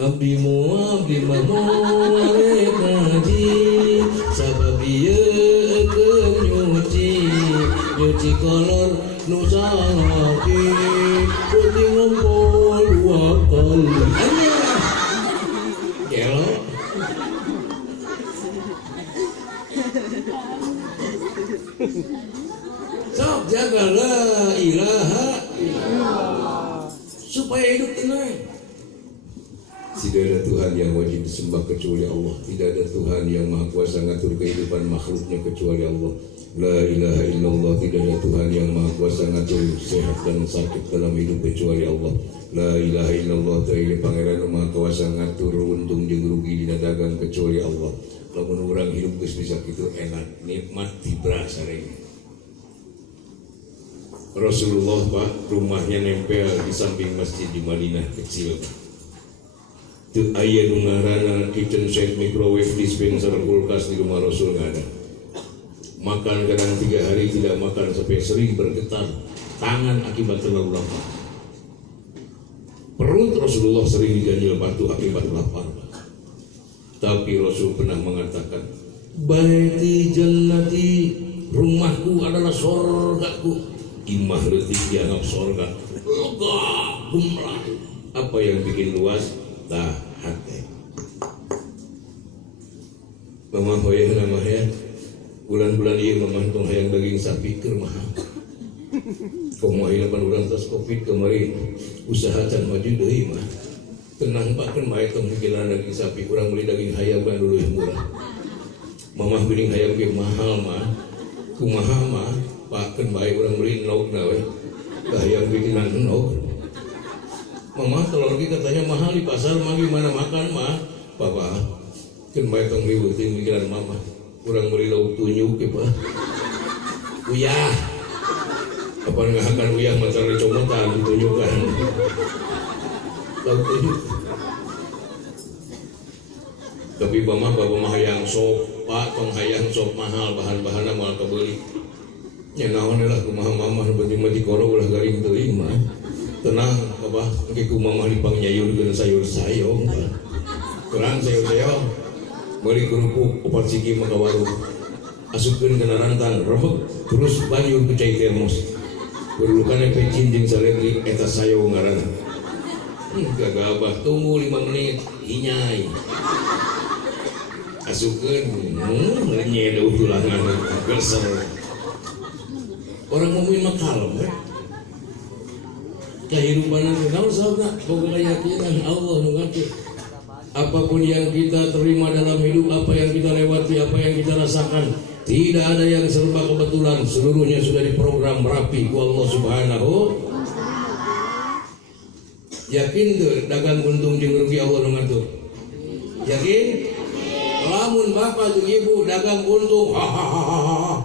Abdi mah arek ngaji, sabab ieu keur nyuci kolor nu salaki, putih ngompol 2 kali. Gelo. Sok jaga la ilaha illallah supaya hidup tenang. Tidak ada Tuhan yang wajib disembah kecuali Allah. Tidak ada Tuhan yang maha kuasa ngatur kehidupan makhluknya kecuali Allah. La ilaha illallah. Tidak ada Tuhan yang maha kuasa ngatur sehat dan sakit dalam hidup kecuali Allah. La ilaha illallah. Ta'ala pangeran maha kuasa ngatur untung jeung rugi dina dagang kecuali Allah. Lamun urang hidup geus bisa kitu enak, nikmat diberasa reng. Rasulullah Pak rumahnya nempel di samping masjid di Madinah kecil. Itu aya nu ngaranna kitchen set, microwave, dispenser, kulkas di rumah Rasul nggak ada. Makan kadang 3 hari tidak makan sampai sering bergetar tangan akibat terlalu lapar. Perut Rasulullah sering diganjil batu akibat lapar. Tapi Rasul pernah mengatakan, baiti jannati, rumahku adalah sorgaku. Imah letik dianggap sorga. Lega, gumrah. Apa yang bikin luas? Hati. Mama hoyah nama ya. Bulan-bulan ini mama tong hayang daging sapi keur mahal. Komohina pan urang tos Covid kemarin usaha can maju deui mah. Tenang Pak kan mae tong pikiran daging sapi urang beli daging hayam kan dulu yang murah. Mama geuning hayam ge mahal mah. Kumaha mah Pak kan bae urang beli nog na we. Hayam bikinan nog. Mama kalau lagi katanya mahal di pasar mah gimana makan mah papa kan bae tong liweuting pikiran mama urang beli lauk tunyuk ke Pak uyah apa ngahakan uyah macar comotan ditunjukkan lauk tunyuk tapi mama bapak mah hayang sop Pak tong hayang sop mahal bahan-bahanna moal kebeuli nya naon lah kumaha mama penting mah dikoro ulah garing teuing mah tenang apa engke ku mamah dipangyayurkeun sayur-sayur kurang sayur-sayur meuli kerupuk opat sigi mah ka warung asupkeun kana rantang rebek terus banyu ku cai termos perlukan pecin jeung saledri eta sayur ngaranna gagabah tunggu 5 menit inyai asupkeun nyedo tulangan geser orang mukmin mah kalem kehidupan itu namun sahabat boga keyakinan Allah nunggu apapun yang kita terima dalam hidup, apa yang kita lewati, apa yang kita rasakan, tidak ada yang serba kebetulan, seluruhnya sudah diprogram rapi ku Allah Subhanahu. Yakin tuh dagang untung jeung rugi Allah nu ngatur? Yakin? Lamun bapak jeung ibu dagang untung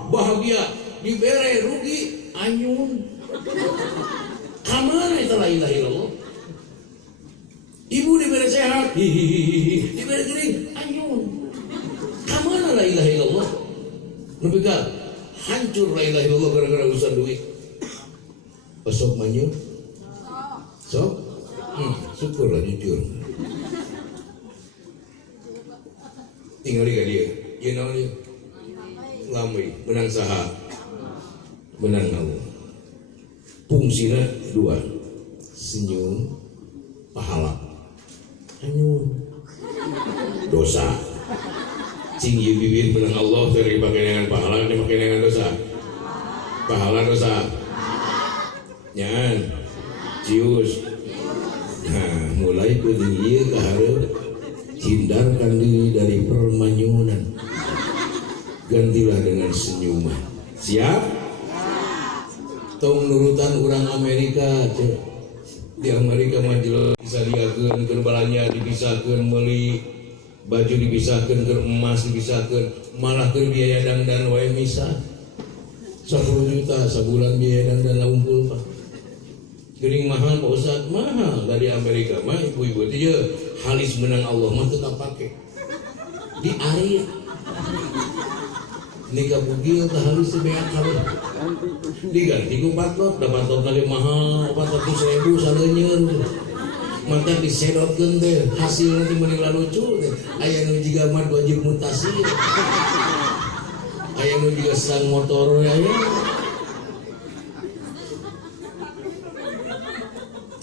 bahagia, dibere rugi anyun. Kamana eta la ilaha illallah? Ibu diberi sehat, diberi gering, anyun. Kamana Mereka hancur la ilaha illallah gara-gara urusan duit. Besok manyun. Sok? Syukurlah jujur. Tinggal dia. Dia namanya lamai menang saha. Menang Allah. Fungsina dua. Senyum, pahala. Anyun. Dosa. Cing ieu bibir menang Allah teu dipake dengan pahala, dipake dengan dosa. Pahala dosa. Nyaan. Cius. Nah, mulai ku ieu ka hareup hindarkan diri dari permanyunan. Gantilah dengan senyuman. Siap? Tong nurutan orang Amerika. Di Amerika mah bisa diakeun keur balanja dipisahkeun meuli baju dipisahkeun keur emas dipisahkeun malah keur biaya dandan wae misah 10 juta sabulan biaya dandan ngumpul Pak. Geuning mahal Pak Ustaz, mahal dari Amerika mah ibu-ibu teh halis menang Allah mah teu kapake. Di air nikah bugil teh halis teh beak kabeh. Diganti ku patok, da patok kali mahal 400.000 saleunyeur. Mantap disedotkeun teh, hasil nanti mending lucu teh. Aya nu jiga mah wajib mutasi. Aya nu jiga sang motor aya.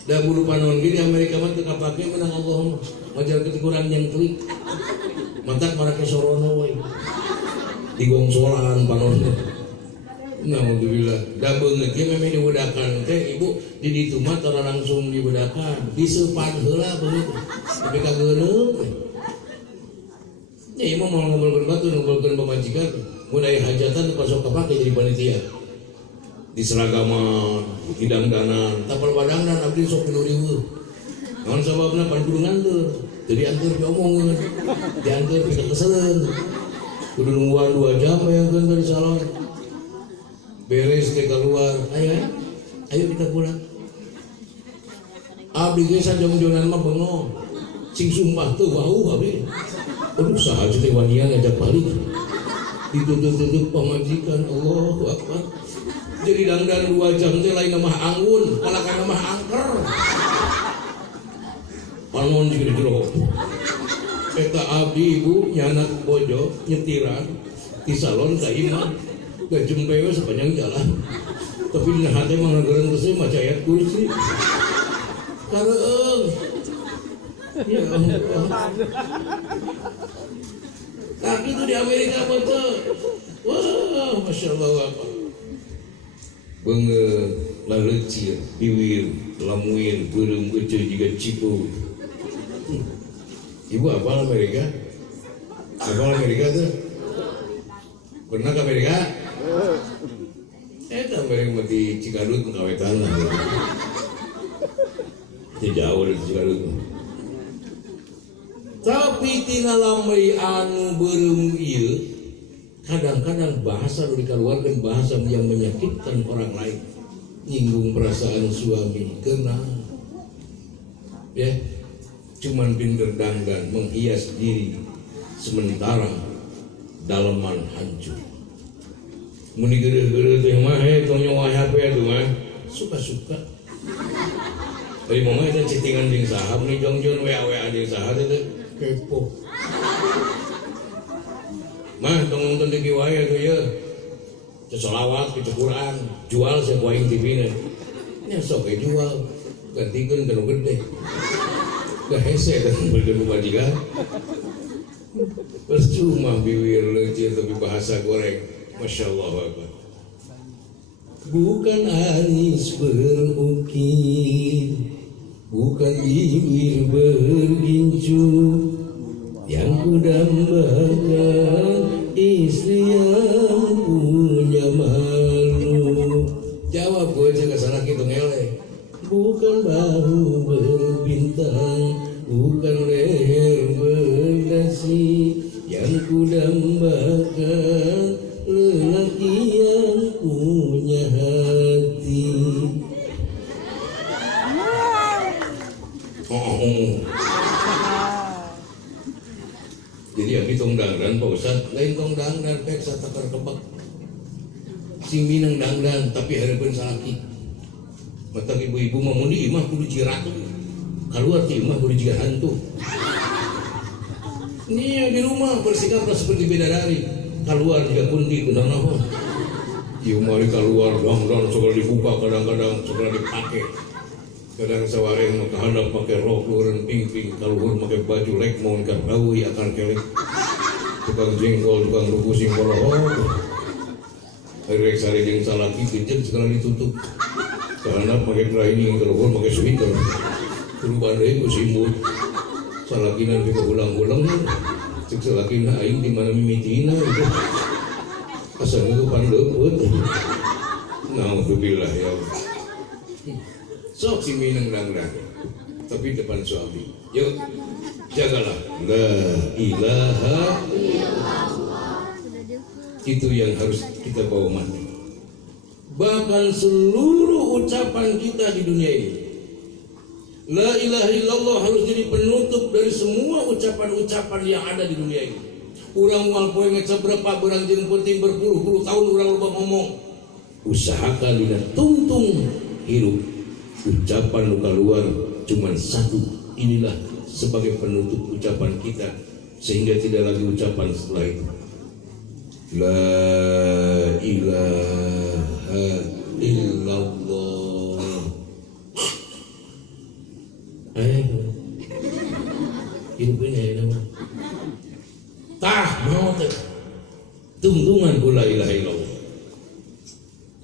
Da bulu panon gini Amerika mah teu kapake menang Allah mah. Wajar kurang yang klik. Mantap marake sorono we. Digongsolan panon. Alhamdulillah. Da beungeut ge memang dibedakan teh ibu di ditu mah tara langsung dibedakan. Diseupan heula beungeut. Tapi kageuneuk. Ya imam mau ngobrolkeun batu ngobrolkeun pamajikan. Mun aya hajatan teu pasok kapake jadi panitia. Di seragaman, hidang danan, tapal badangna abdi sok 10.000. Naon sababna pan kudu nganteur. Jadi anteur diomongkeun. Dianteur bisa keseleun. Kudu nungguan 2 jam bayangkeun dari salon. Beres ke keluar, ayo kita pulang. Abdi ge sajam-jonan mah bengong. Sing sumpah tuh wau abdi. Aduh saha teh wanian ngajak balik. Ditutup-tutup pamajikan Allahu Akbar. Jadi dangdan 2 jam teh lain mah anggun, palakan mah angker. Panon juga dijero. Eta abdi ibu nyanak bojo nyetiran di salon ka imam. Gak jumpai sepanjang jalan, tapi di hati mengagaran kursi macam ayat kursi. Karena, ya Allah. Nah itu di Amerika betul. Wah, masya Allah apa? Bener, lalecir, biwir, lamuin, burung kecil juga cipu. Ibu apa Amerika? Apa Amerika tuh? Pernah ke Amerika? Eta bareng mati Cikadut kawetan lah. Jauh dari Cikadut. Tapi tina lamai anu beureum ieu kadang-kadang bahasa nu dikeluarkeun bahasa yang menyakitkan orang lain. Nyinggung perasaan suami kena. Ya, cuman pinter dangdan menghias diri sementara dalaman hancur. Muni geureuh-geureuh teh mah tong nyowa HP atuh mah suka-suka. Dari mama eta chattingan jeung saha muni jongjon WA jeung saha teh kepo. Mah tong nonton di kiwaya tuh ya. Selawat ke Quran, jual sia ku aing TV-na. Nya sok we jual, gantikeun kana gede. Da hese teh beulkeun majikan. Percuma biwir leunceun tapi bahasa goreng. Masya Allah Akbar. Bukan anis berukir, bukan bibir bergincu, yang kudambakan istri yang punya malu. Jawab gue aja kesana gitu ngeleh. Bukan bahu berbintang, bukan leher berdasi, yang kudambakan lelaki yang punya hati. Jadi yang itu tong dangdan Pak Ustad, lain tong dangdan pek satakar kebak sing minang dangdan tapi hareupeun salaki mata ibu-ibu mah mun di imah kudu jirat keluar ti imah kudu jiga hantu ini di rumah bersikaplah seperti bidadari keluar juga kunti itu naon ieu mari keluar dangdan segala dibuka kadang-kadang segala dipake kadang sawareng mah kahandap make rok luhureun ping-ping kaluhur make baju lek mun ka gawe akan kelek tukang jengkol tukang rukusing kolot rek sare jeung salaki kenceng segala ditutup karena pakai training keluhur pakai sweater perubahan deui ku simut salakina di ulang-ulang cek salakina aing di mana mimitina gitu asal itu pandeuput naudzubillah ya sok si minang dangdang tapi depan suami yuk jagalah la ilaha illallah itu yang harus kita bawa mati bahkan seluruh ucapan kita di dunia ini la ilaha illallah harus jadi penutup dari semua ucapan-ucapan yang ada di dunia ini urang moal poe ngecap berapa berang jeung penting berpuluh-puluh tahun urang loba ngomong usahakan dina tungtung hirup ucapan luka luar cuma satu inilah sebagai penutup ucapan kita sehingga tidak lagi ucapan setelah itu la ilaha illallah hidupnya ya nama tah mau teh tungtungan ku la ilaha illallah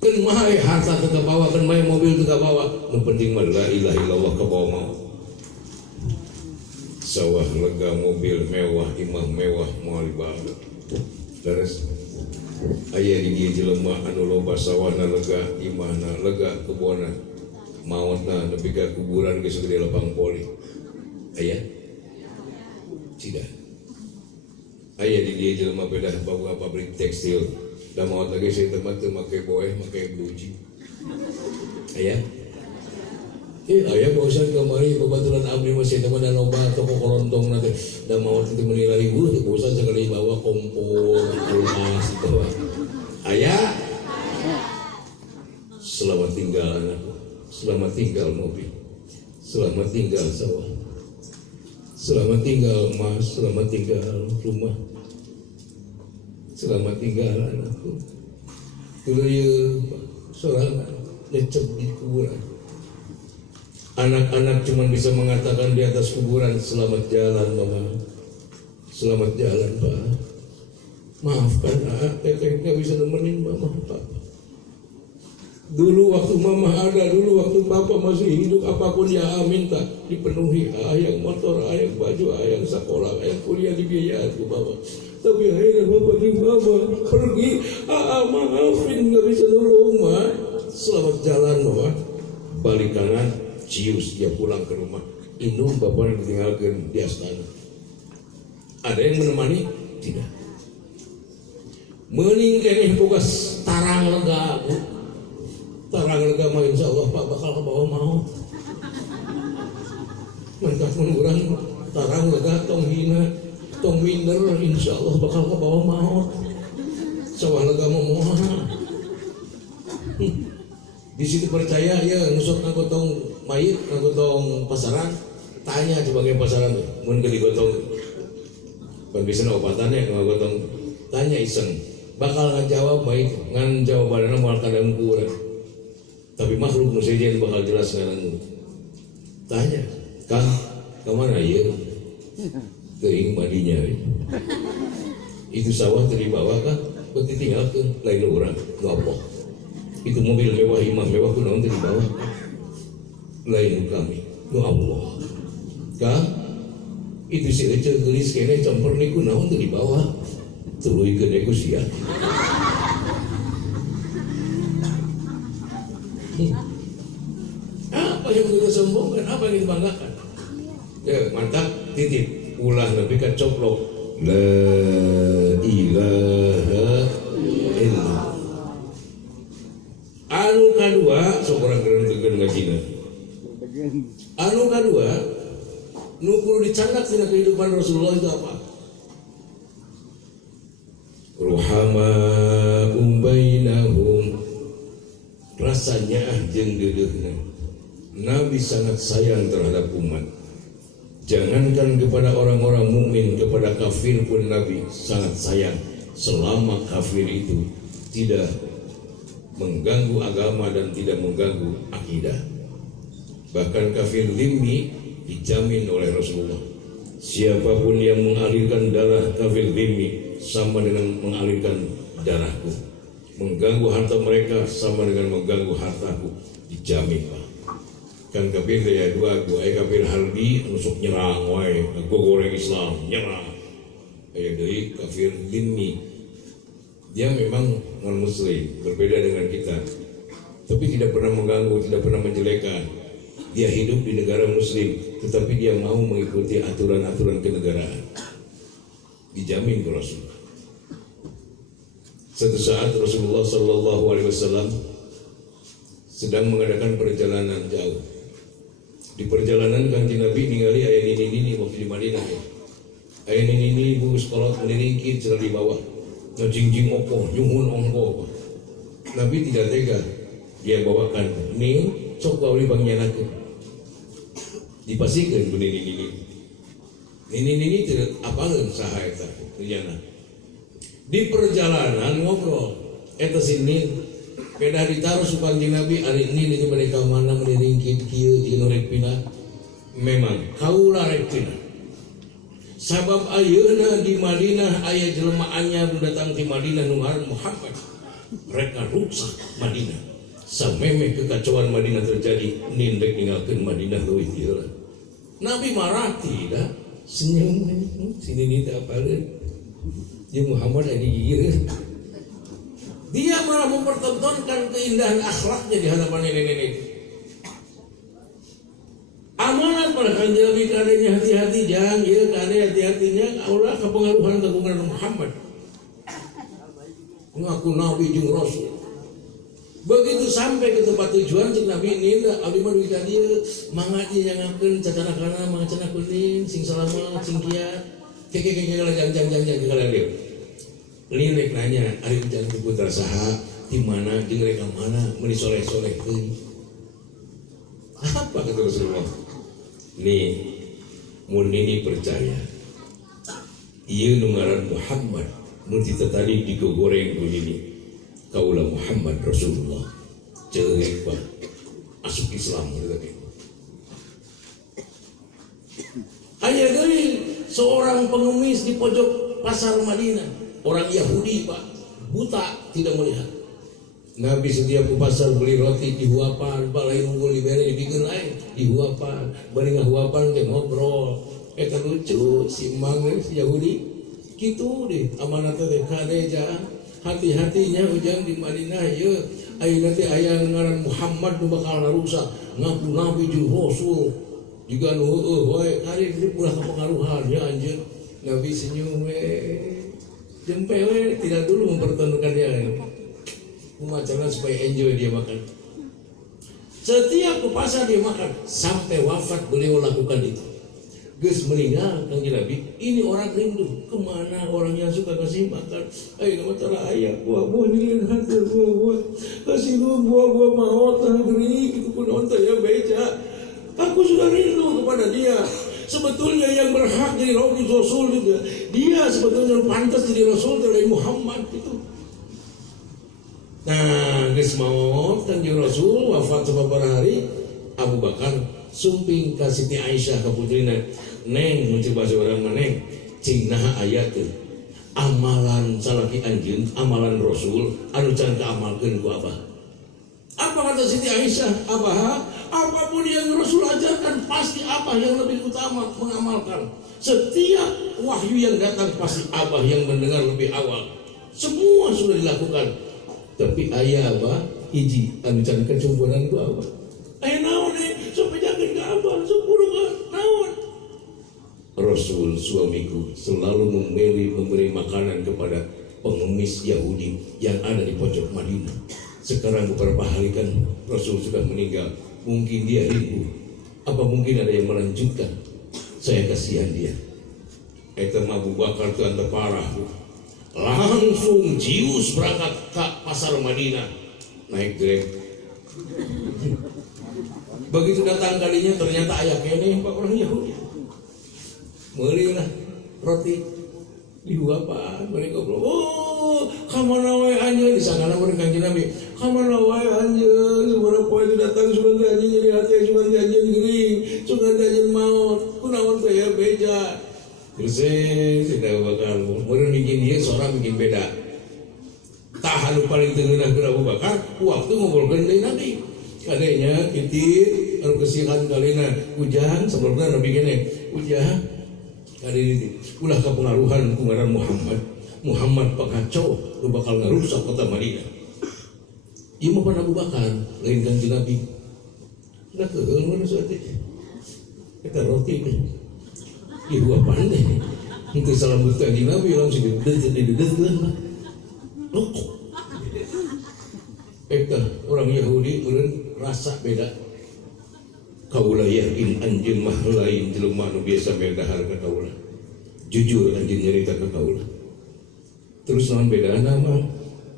kan mahal harta ke bawah kan mahal mobil ke bawah yang penting mah la ilaha illallah ke bawah mau sawah lega mobil mewah imah mewah mau dibawa terus aya di dieu jelema anu loba sawahna lega imahna lega kebona mautna nepi ka kuburan geus gede lapang poli aya tidak aya di dieu jelema beda bawa pabrik tekstil da maut lagi saya tempat teu make boeh make bluji aya aya bosan kamari babaturan abdi masih teman dan loba toko kolontong nanti da maut itu menilai bosan sekali bawa kompor kulkas bawa aya selamat tinggal anakku selamat tinggal mobil selamat tinggal sawah selamat tinggal emas selamat tinggal rumah selamat tinggal anakku dulu ya sorangan nyecep di kuburan anak-anak cuma bisa mengatakan di atas kuburan selamat jalan mama selamat jalan pak maafkan teteh gak bisa nemenin mama papa dulu waktu mama ada dulu waktu papa masih hidup apapun yang minta dipenuhi ayang motor ayang baju ayang sekolah ayang kuliah dibiayai ke bapak tapi akhirnya bapak di mama pergi maafin gak bisa nolong ma selamat jalan mama balik kanan cius dia pulang ke rumah indung bapak yang ditinggalkan di astana ada yang menemani tidak mending keneh boga tarang lega bu tarang lega mah insya Allah pak bakal ke bawah mau mereka menurang tarang lega tong hina tong minder insya Allah bakal ke bawah mau sawah lega mau di situ percaya ya nusuk ngagotong mayit ngagotong pasaran tanya sebagai pasaran mun ke digotong pan bisa obatannya ngagotong tanya iseng bakal ngajawab mayit ngan jawabannya moal kadang kurang tapi makhluk nu sejen bakal jelas ngan tanya kang kemana ya teuing madinya itu sawah teu dibawa kah beuti tinggalkeun lain urang ngopo itu mobil mewah imah mewah ku naon teu dibawa lain kami nu Allah kang itu si ece geulis kene campur niku naon teu dibawa tuluikeun deui ku sia apa yang kita sombongkan apa yang kita banggakan ya mantap titip ulah lebih ka coplok la ilaha illallah anu kadua seorang keren ngajina anu kadua nu kudu dicandak tina kehidupan Rasulullah itu apa ruhama bainahum, rasanya jeung deuleuhna. Nabi sangat sayang terhadap umat. Jangankan kepada orang-orang mukmin, kepada kafir pun Nabi sangat sayang, selama kafir itu tidak mengganggu agama dan tidak mengganggu akidah. Bahkan kafir zimmi dijamin oleh Rasulullah. Siapapun yang mengalirkan darah kafir zimmi sama dengan mengalirkan darahku. Mengganggu harta mereka sama dengan mengganggu hartaku, dijamin Pak. Kan kafir ya dua kafir harbi nusuk nyerang wae goreng Islam nyerang deui kafir zimmi, dia memang non muslim, berbeda dengan kita, tapi tidak pernah mengganggu, tidak pernah menjelekan. Dia hidup di negara muslim, tetapi dia mau mengikuti aturan-aturan kenegaraan, dijamin ke Rasul. Suatu saat Rasulullah SAW sedang mengadakan perjalanan jauh. Di perjalanan Kanjeng Nabi ningali aya nini waktu di Madinah. Aya nini bungkus kolot meningkit cenah di bawah. Ngajingjing opo, nyuhun ongko. Nabi tidak tega. Dia bawakan, "Ning, sok gauli pangyanakeun." Dipasikeun ku nini. Nini tidak apaleun saha eta nyana. Di perjalanan ngobrol eta sinin kedah ditaruh su Kanjeng Nabi ari ini di mereka mana meningkit kieu jeung rek pina. Memang kaula rek pina. Sabab ayeuna di Madinah aya jelema anyar nu datang ti Madinah nu ngaran Muhammad. Mereka rusak Madinah. Sameme kekacauan Madinah terjadi, nin rek ninggalkeun Madinah leuwih ti heula. Nabi marah tidak, senyum sini ni teh apaleun. Dia Muhammad ada gigir. Dia malah mempertontonkan keindahan akhlaknya di hadapan nenek-nenek. Amanat pada Kanjeng Nabi kadenya hati-hati, jangan ieu kade hati-hatinya Allah kepengaruhan kepengaruhan Muhammad. Ngaku Nabi jeung Rasul. Begitu sampai ke tempat tujuan cik Nabi ini abdi mah duit dieu mangga nyangakeun cacanakana mangga cenah kuning sing salama sing kiat. Keke jang kalian dia. Lirik nanya, ari jangan putra saha di mana jeung rek mana meuli soleh-soleh teuing. Apa kata Rasulullah? Nih, mun ini percaya. Ieu nu ngaran Muhammad, mun tadi digoreng ku nini. Kaula Muhammad Rasulullah. Ceuk Pak. Asup Islam gitu. Aya deui seorang pengemis di pojok pasar Madinah, orang Yahudi Pak, buta tidak melihat. Nabi setiap ke pasar beli roti dihuapan, Pak lain unggul dibere dipikeun lain dihuapan, bari ngahuapan teh ngobrol. Eta lucu si Mang si Yahudi. Kitu deh amanat teh kadeja. Hati-hatinya ujang di Madinah ye ayeuna teh aya ngaran Muhammad nu bakal rusak, ngaku Nabi jeung Rasul. Juga nu heueuh wae kari di ulah kepengaruhan ya anjeun. Nabi senyum we. Jempe we tidak dulu mempertontonkan dia. Macamnya supaya enjoy dia makan. Setiap ke pasar dia makan sampai wafat beliau lakukan itu. Geus meninggal Kanjeng Nabi, ini orang rindu kemana orang yang suka kasih makan. Ayo nama tara ayah buah-buah ini hadir buah-buah kasih buah-buah maot negeri itu pun onta ya beca. Aku sudah rindu kepada dia. Sebetulnya yang berhak jadi Rasul juga. Dia sebetulnya pantas jadi Rasul dari Muhammad itu. Nah, geus maot Kanjeng Rasul wafat sababaraha hari, Abu Bakar sumping ka Siti Aisyah ka putrina, "Neng, mun coba seorang neng, cing naha aya teh amalan salaki anjeun, amalan Rasul anu can kaamalkeun ku Abah." Apa kata Siti Aisyah? Abah, apapun yang Rasul ajarkan pasti Abah yang lebih utama mengamalkan. Setiap wahyu yang datang pasti Abah yang mendengar lebih awal. Semua sudah dilakukan. Tapi ayah Abah hiji anu can kecumburan ku Abah. Aya naon sok pejakeun ka Abah, sok purung naon? Rasul suamiku selalu memberi makanan kepada pengemis Yahudi yang ada di pojok Madinah. Sekarang beberapa hari kan Rasul sudah meninggal, mungkin dia rindu. Apa mungkin ada yang melanjutkan? Saya kasihan dia. Eta Abu Bakar itu anta parah. langsung jius berangkat ke pasar Madinah naik Grab. Begitu datang kalinya ternyata ayah kene Pak orang Yahudi. Meuli lah roti dua apa mereka bilang, oh kamana wae anjeun di sana mereka kanjeng Nabi, kamana wae anjeun sabaraha poe datang sugan teh anjeun jadi hate sugan teh anjeun geuning sugan teh anjeun maot kunaon teh ya beja. Terus tidak bakal meureun bikin dia seorang bikin beda. Tah anu paling teu ngeunah keur Abu Bakar waktu ngobrolkeun deui Nabi. Kadenya kitu anu kesihan kalina ujang sebelumna Nabi kene ujang kali ini ulah kepengaruhan kungaran Muhammad pengacau lu bakal ngarusak kota Madinah. Ieu mah Abu Bakar lain kanjeng Nabi. Nah keheul mana suatu kita roti ieu apaan teh untuk salambut kanjeng Nabi langsung didedet lah. Eta orang Yahudi meureun rasa beda. Kaula yakin anjeun mah lain jelema nu biasa medahar ka kaula. Jujur anjeun nyarita ka kaula. Terus naon bedaana mah?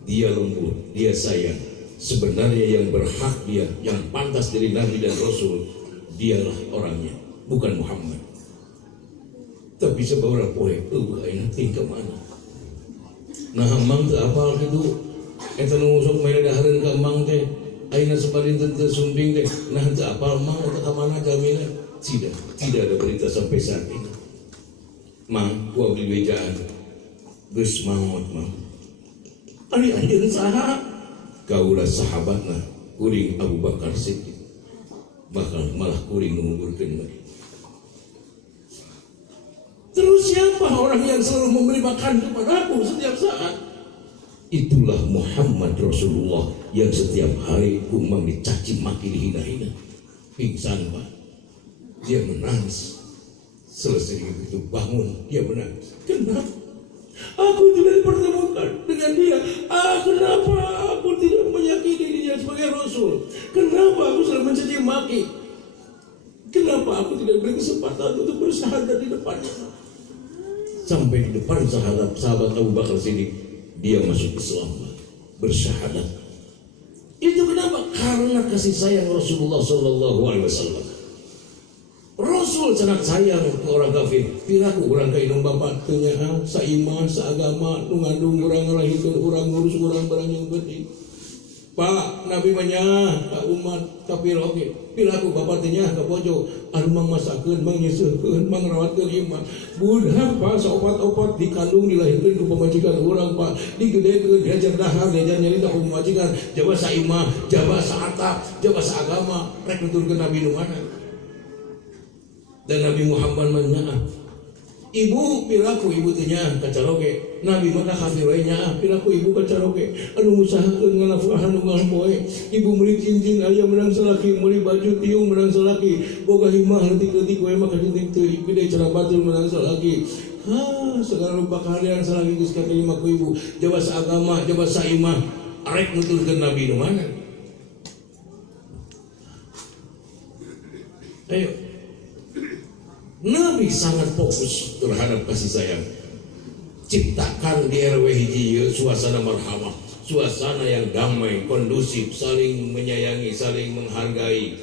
Dia lembut, dia sayang. Sebenarnya yang berhak dia, yang pantas dari Nabi dan Rasul, dialah orangnya, bukan Muhammad. Tapi sabaraha poe ayeuna tingkah mana? Nah, mang teu apal kitu. Eta nu sok medahareun ka mang teh aina sebarin teu sumping teh nah teu apal mah eta ka mana jamina tidak ada berita sampai saat ini. Mang ku abdi bejaan geus maot mang ari anjeun saha kaula sahabatna kuring Abu Bakar Siddiq bakal malah kuring ngumurkeun mah. Terus siapa orang yang selalu memberi makan kepadaku setiap saat? Itulah Muhammad Rasulullah yang setiap hari kumang dicaci maki dihina-hina. Pingsan Pak, dia menangis. Selesai itu bangun, dia menangis. Kenapa? Aku tidak dipertemukan dengan dia. Kenapa aku tidak meyakini dia sebagai Rasul? Kenapa aku selalu mencaci maki? Kenapa aku tidak beri kesempatan untuk bersyahadat di depannya? Sampai di depan sahabat Abu Bakar Siddiq dia masuk Islam, bersyahadat. Itu kenapa? Karena kasih sayang Rasulullah Sallallahu Alaihi Wasallam. Rasul sangat sayang ke orang kafir. Piraku orang kainung bapak tanya saimah, saagama, nu ngandung orang ngalahikeun orang ngurus orang barang yang penting. Pak Nabi manyah ka umat kafir oge. Piraku bapak tanya ka bojo anu mang masakeun, mang nyeuseurkeun, mang ngrawatkeun iman. Budak Pak saopat-opat dikandung dilahirkeun ku pamajikan urang Pak, digedekeun diajar dahar, diajar nyarita ku pamajikan, jaba saimah, jaba saatap, jaba saagama, rek nuturkeun Nabi nu mana. Dan Nabi Muhammad menyaah ibu piraku ibu tanya kacaroge Nabi maka kafir we nyaah piraku ibu kacaroge anu ngusahakeun ngalafuhan anu poe ibu meuli cincin aya menang salaki meuli baju tiung menang salaki boga himah leutik-leutik we mah kacinting teu gede cara batul menang salaki segala rupa kahadiran salaki geus katerima ku ibu jaba saagama jaba saimah arek nuturkeun Nabi nu mana. Ayo Nabi sangat fokus terhadap kasih sayang. Ciptakan di RW hiji suasana marhamah, suasana yang damai, kondusif, saling menyayangi, saling menghargai.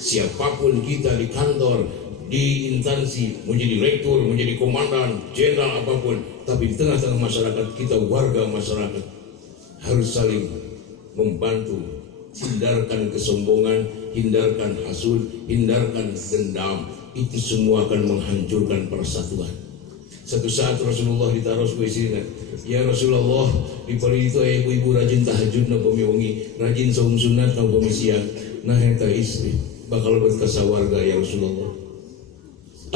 Siapapun kita di kantor, di instansi, menjadi rektor, menjadi komandan, jenderal apapun, tapi di tengah-tengah masyarakat kita warga masyarakat harus saling membantu. Hindarkan kesombongan, hindarkan hasud, hindarkan dendam. Itu semua akan menghancurkan persatuan. Satu saat Rasulullah ditaruh sebuah istrinya, ya Rasulullah, di pari itu ibu-ibu rajin tahajud na pemiwangi, rajin saum sunat na pemisian. Nah eta istri bakal berkasa warga ya Rasulullah.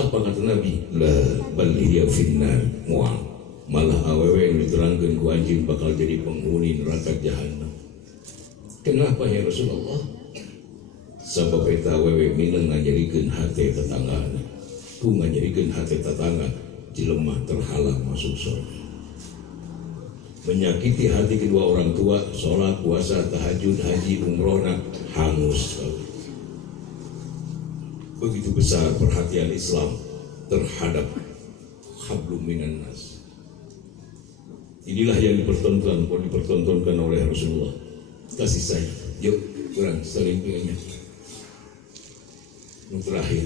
Apa kata Nabi? La bal hiya finnar mu'am. Malah awewe yang diterangkan ku anjing bakal jadi penghuni neraka jahanam. Kenapa ya Rasulullah? Sabab eta awewe mineng ngajadikeun hate tetanggana. Ku ngajadikeun hate tetangga jelema terhalang masuk surga. Menyakiti hati kedua orang tua, sholat, puasa, tahajud, haji, umrohna hangus. Begitu besar perhatian Islam terhadap hablum minan nas. Inilah yang dipertontonkan oleh Rasulullah. Kasih sayang. Yuk, kurang saling pengen. Yang terakhir,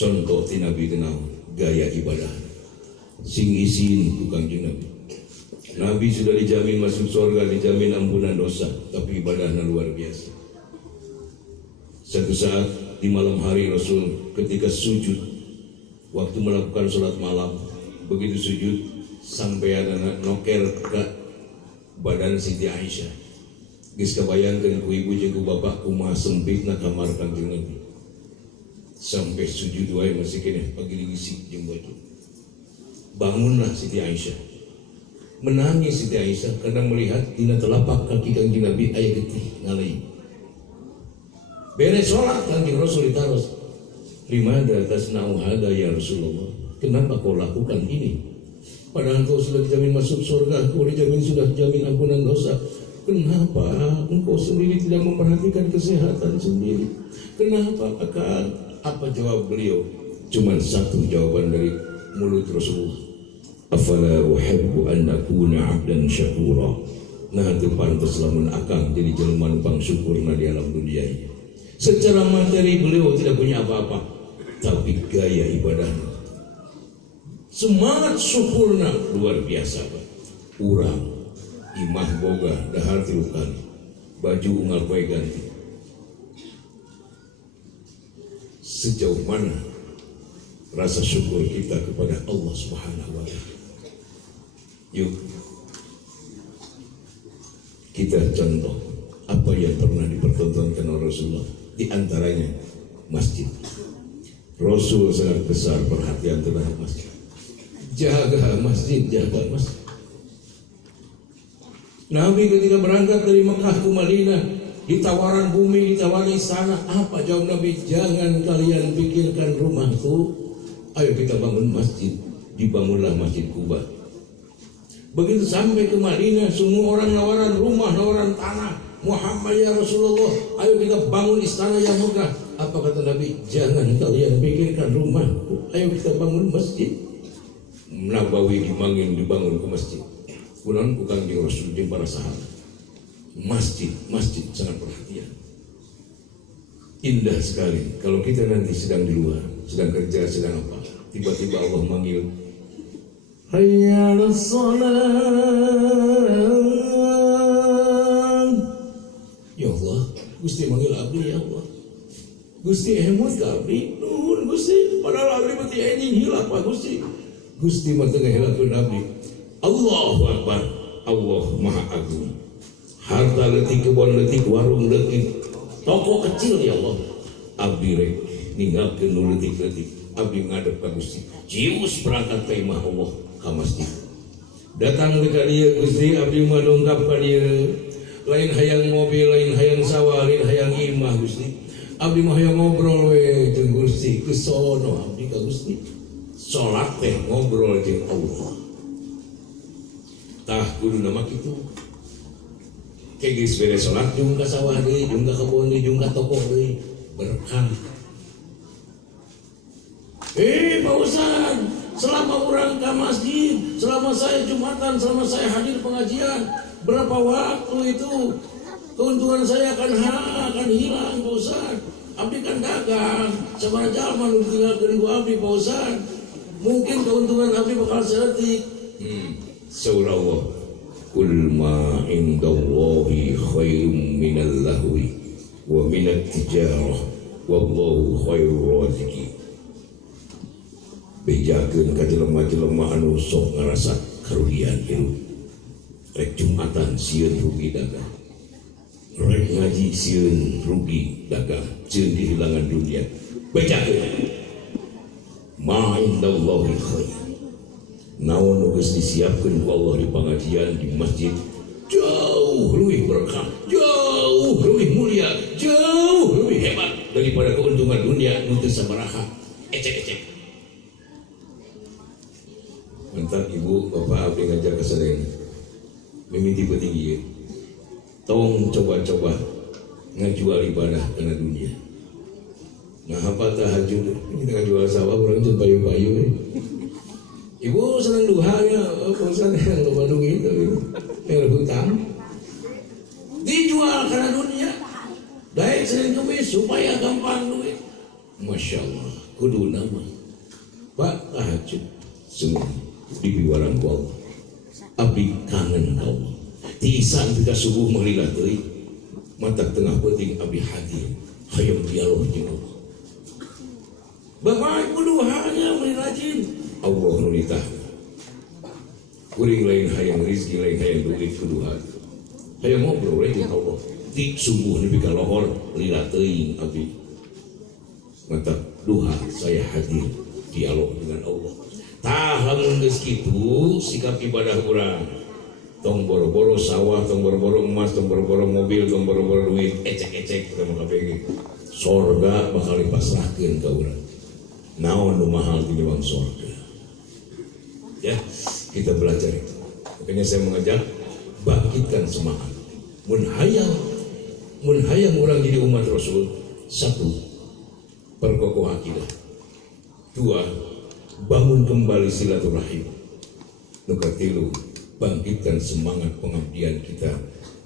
contoh ti Nabi kenal gaya ibadah. Sing isin tukang Nabi. Nabi sudah dijamin masuk surga, dijamin ampunan dosa, tapi ibadahnya luar biasa. Satu saat di malam hari Rasul ketika sujud, waktu melakukan sholat malam, begitu sujud sampai ada noker ke badan Siti Aisyah. Geus kabayangkeun ku ibu jeung ku bapak kumaha sempitna kamar Kanjeng Nabi. Sampai sujud wae masih kene pagiling-gisik jeung baju. Bangunlah Siti Aisyah. Menangis Siti Aisyah karena melihat dina telapak kaki Kanjeng Nabi aya getih ngalih. Beres sholat Kanjeng Rasul ditaros. Limada tasna'u hada ya Rasulullah? Kenapa kau lakukan ini? Padahal kau sudah dijamin masuk surga, kau sudah dijamin ampunan dosa. Kenapa engkau sendiri tidak memperhatikan kesehatan sendiri? Kenapa akan? Apa jawab beliau? Cuman satu jawaban dari mulut Rasulullah. Afala uhibbu an akuna 'abdan syakura. Nah, itu pantas lamun akang jadi jelema nu pangsyukurna di alam dunia ini. Secara materi beliau tidak punya apa-apa, tapi gaya ibadahnya, semangat syukurna luar biasa. Urang imah boga dahar 3 kali, baju unggal poe ganti. Sejauh mana rasa syukur kita kepada Allah Subhanahu wa Ta'ala? Yuk kita contoh apa yang pernah dipertontonkan oleh Rasulullah. Di antaranya masjid. Rasul sangat besar perhatian terhadap masjid. Jaga masjid, jaga masjid. Nabi ketika berangkat dari Mekah ke Madinah, ditawaran bumi, ditawari sana, apa jawab Nabi? Jangan kalian pikirkan rumahku, ayo kita bangun masjid. Dibangunlah Masjid Kuba. Begitu sampai ke Madinah, semua orang nawaran rumah, nawaran tanah. Muhammad ya Rasulullah, ayo kita bangun istana yang megah. Apa kata Nabi? Jangan kalian pikirkan rumahku, ayo kita bangun masjid. Nabawi dibangun ke masjid. Kunaon ku Kanjeng Rasul jeung para sahabat. Masjid sangat perhatian. Indah sekali kalau kita nanti sedang di luar, sedang kerja, sedang apa, tiba-tiba Allah manggil, hayya 'alas shalah. Ya Allah, Gusti manggil abdi ya Allah. Gusti hemut ka abdi, nuhun Gusti, padahal abdi mati anjing hilap Pak Gusti. Gusti mah teu ngahilapkeun abdi. Allahu Akbar, Allah Maha Agung. Harta leutik, kebon leutik, warung leutik, toko kecil ya Allah. Abdi rek ninggalkeun nu leutik-leutik, abdi ngadep ka Gusti. Cius berangkat ka imah Allah ka masjid. Datang ka dieu Gusti, abdi mah dongkap ka dieu. Lain hayang mobil, lain hayang sawah, lain hayang imah Gusti. Abdi mah hayang ngobrol we jeung Gusti, kesono abdi ka Gusti. Salat teh ngobrol jeung Allah. Tah kudu nama kitu. Kayak geus beres salat jeung ka sawah deui, jeung ka kebon deui, jeung ka toko deui, berkah. Pak Ustaz, selama orang ke masjid, selama saya Jumatan, selama saya hadir pengajian, berapa waktu itu keuntungan saya akan hilang Pak Ustaz. Abdi kan dagang, sabaraha jalma nu ditinggalkeun ku abdi Pak Ustaz. Mungkin keuntungan abdi bakal seetik. Surah Allah, kul ma indallahi khairum minal lahwi wa minat tijarah wallahu khairur raziqin. Bejakeun ka jelema-jelema anu sok ngarasa karugian hirup. Rek Jumatan sieun rugi dagang, rek ngaji sieun rugi dagang, sieun dihilangan dunia. Bejakeun ma indallahi khair. Naon nu geus disiapkeun ku Allah di pengajian di masjid jauh lebih berkah, jauh lebih mulia, jauh lebih hebat daripada keuntungan dunia nu teu sabaraha ecek-ecek. Mantan ibu bapak abdi ngajak ke sadayana mimiti petinggi, tong coba-coba ngajual ibadah karena dunia. Nah apa tahajud kita ngajual sawah orang jeung payu-payu. Ibu senang duhanya, perusahaan yang lo Bandung itu, yang hutang dijual karena dunia, daik Senin Kemis supaya gampang duit. Masya Allah, kudu nama Pak tahajud semua di warang ku Allah. Abdi kangen Allah. Tisan kita subuh menglila teuing, mata tengah penting abdi hadir, hayang dialog jeung Allah. Bapak Ibu duhanya meni rajin. Allah nulitah kuring lain hayang rizki lain hayang duit kuduhan hayang ngobrol lain dengan Allah di sungguh nepi ka lohor lila teuing abdi mata duha saya hadir dialog dengan Allah tahang geus kitu sikap ibadah urang tong boro-boro sawah tong boro-boro emas tong boro-boro mobil tong boro-boro duit ecek-ecek kita mah kabeh sorga bakal dipasrahkeun ka urang naon nu mahal di dalam sorga. Ya, kita belajar itu. Makanya saya mengajak bangkitkan semangat. Mun hayang orang jadi umat Rasul. Satu, perkokoh akidah. Dua, bangun kembali silaturahim. Nukatilu, bangkitkan semangat pengabdian kita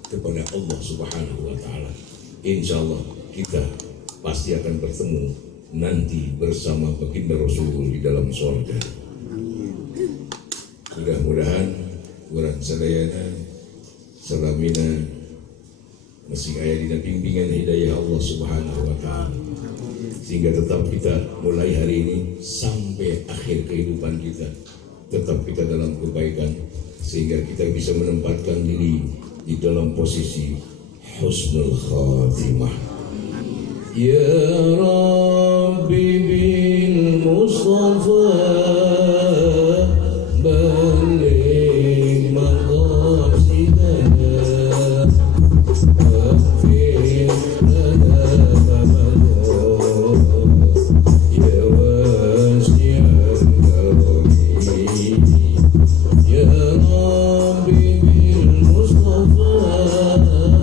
kepada Allah Subhanahu wa taala. Insyaallah kita pasti akan bertemu nanti bersama baginda Rasul di dalam surga. Mudah-mudahan urang sadayana salamina masih aya dina bimbingan hidayah Allah Subhanahu wa taala sehingga tetap kita mulai hari ini sampai akhir kehidupan kita tetap kita dalam kebaikan sehingga kita bisa menempatkan diri di dalam posisi husnul khatimah. Ya Rabbi bil Mustafa بلغ مقاصدنا واغفر لنا ما مضى يا واسع الكرم يا ربي بالمصطفى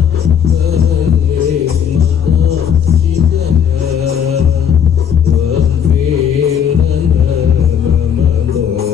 بلغ مقاصدنا واغفر لنا ما مضى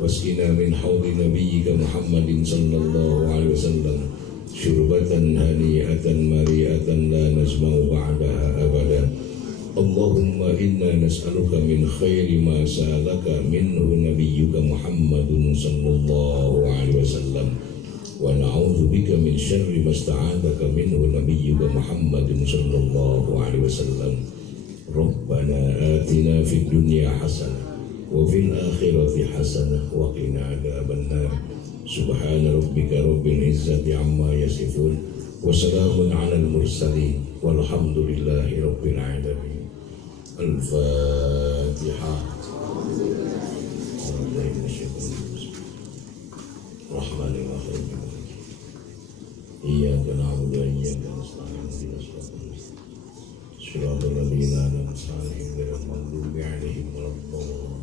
واسقنا من حوض نبيك محمد صلى الله عليه وسلم شربة هنيئة مريئة لا نزمع بعدها أبدا اللهم إنا نسألك من خير ما سألك منه نبيك محمد صلى الله عليه وسلم ونعوذ بك من شر ما استعاذك منه نبيك محمد صلى الله عليه وسلم ربنا آتنا في الدنيا حسنة وفي الآخرة حسنة وقنا عذاب النار سبحان ربك رب العزة عما يصفون wassalamun ala al-mursalin walhamdulillahi rabbil alamin. Al-Fatihah. Rahmanirrahim. Iyyaka na'budu wa iyyaka nasta'in ihdinas siratal ladzina an'amta 'alaihim ghairil maghdubi 'alaihim waladdallin.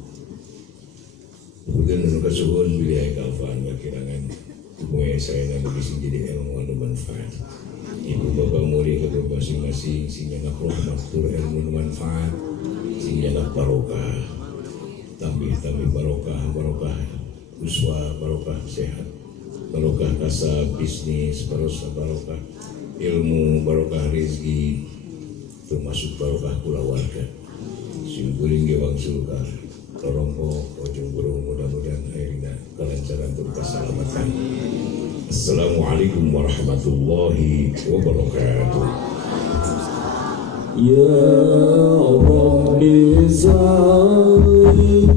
Kemudian menurut kasuhun bila kalfan kirangan mulai saya nanti bisa jadi ilmu dan manfaat. Ibu bapak murid ke masing-masing sing nyanak rahmat tur ilmu manfaat sing nyanak barokah. Tambih barokah uswa, barokah sehat, barokah kasab bisnis, barokah ilmu, barokah rezeki, termasuk barokah keluarga. Sing kuring ge wangsulkan Torongko, ujung burung, mudah-mudahan akhirnya kelancaran dan keselamatan. Assalamualaikum warahmatullahi wabarakatuh. Ya Rabbi Zali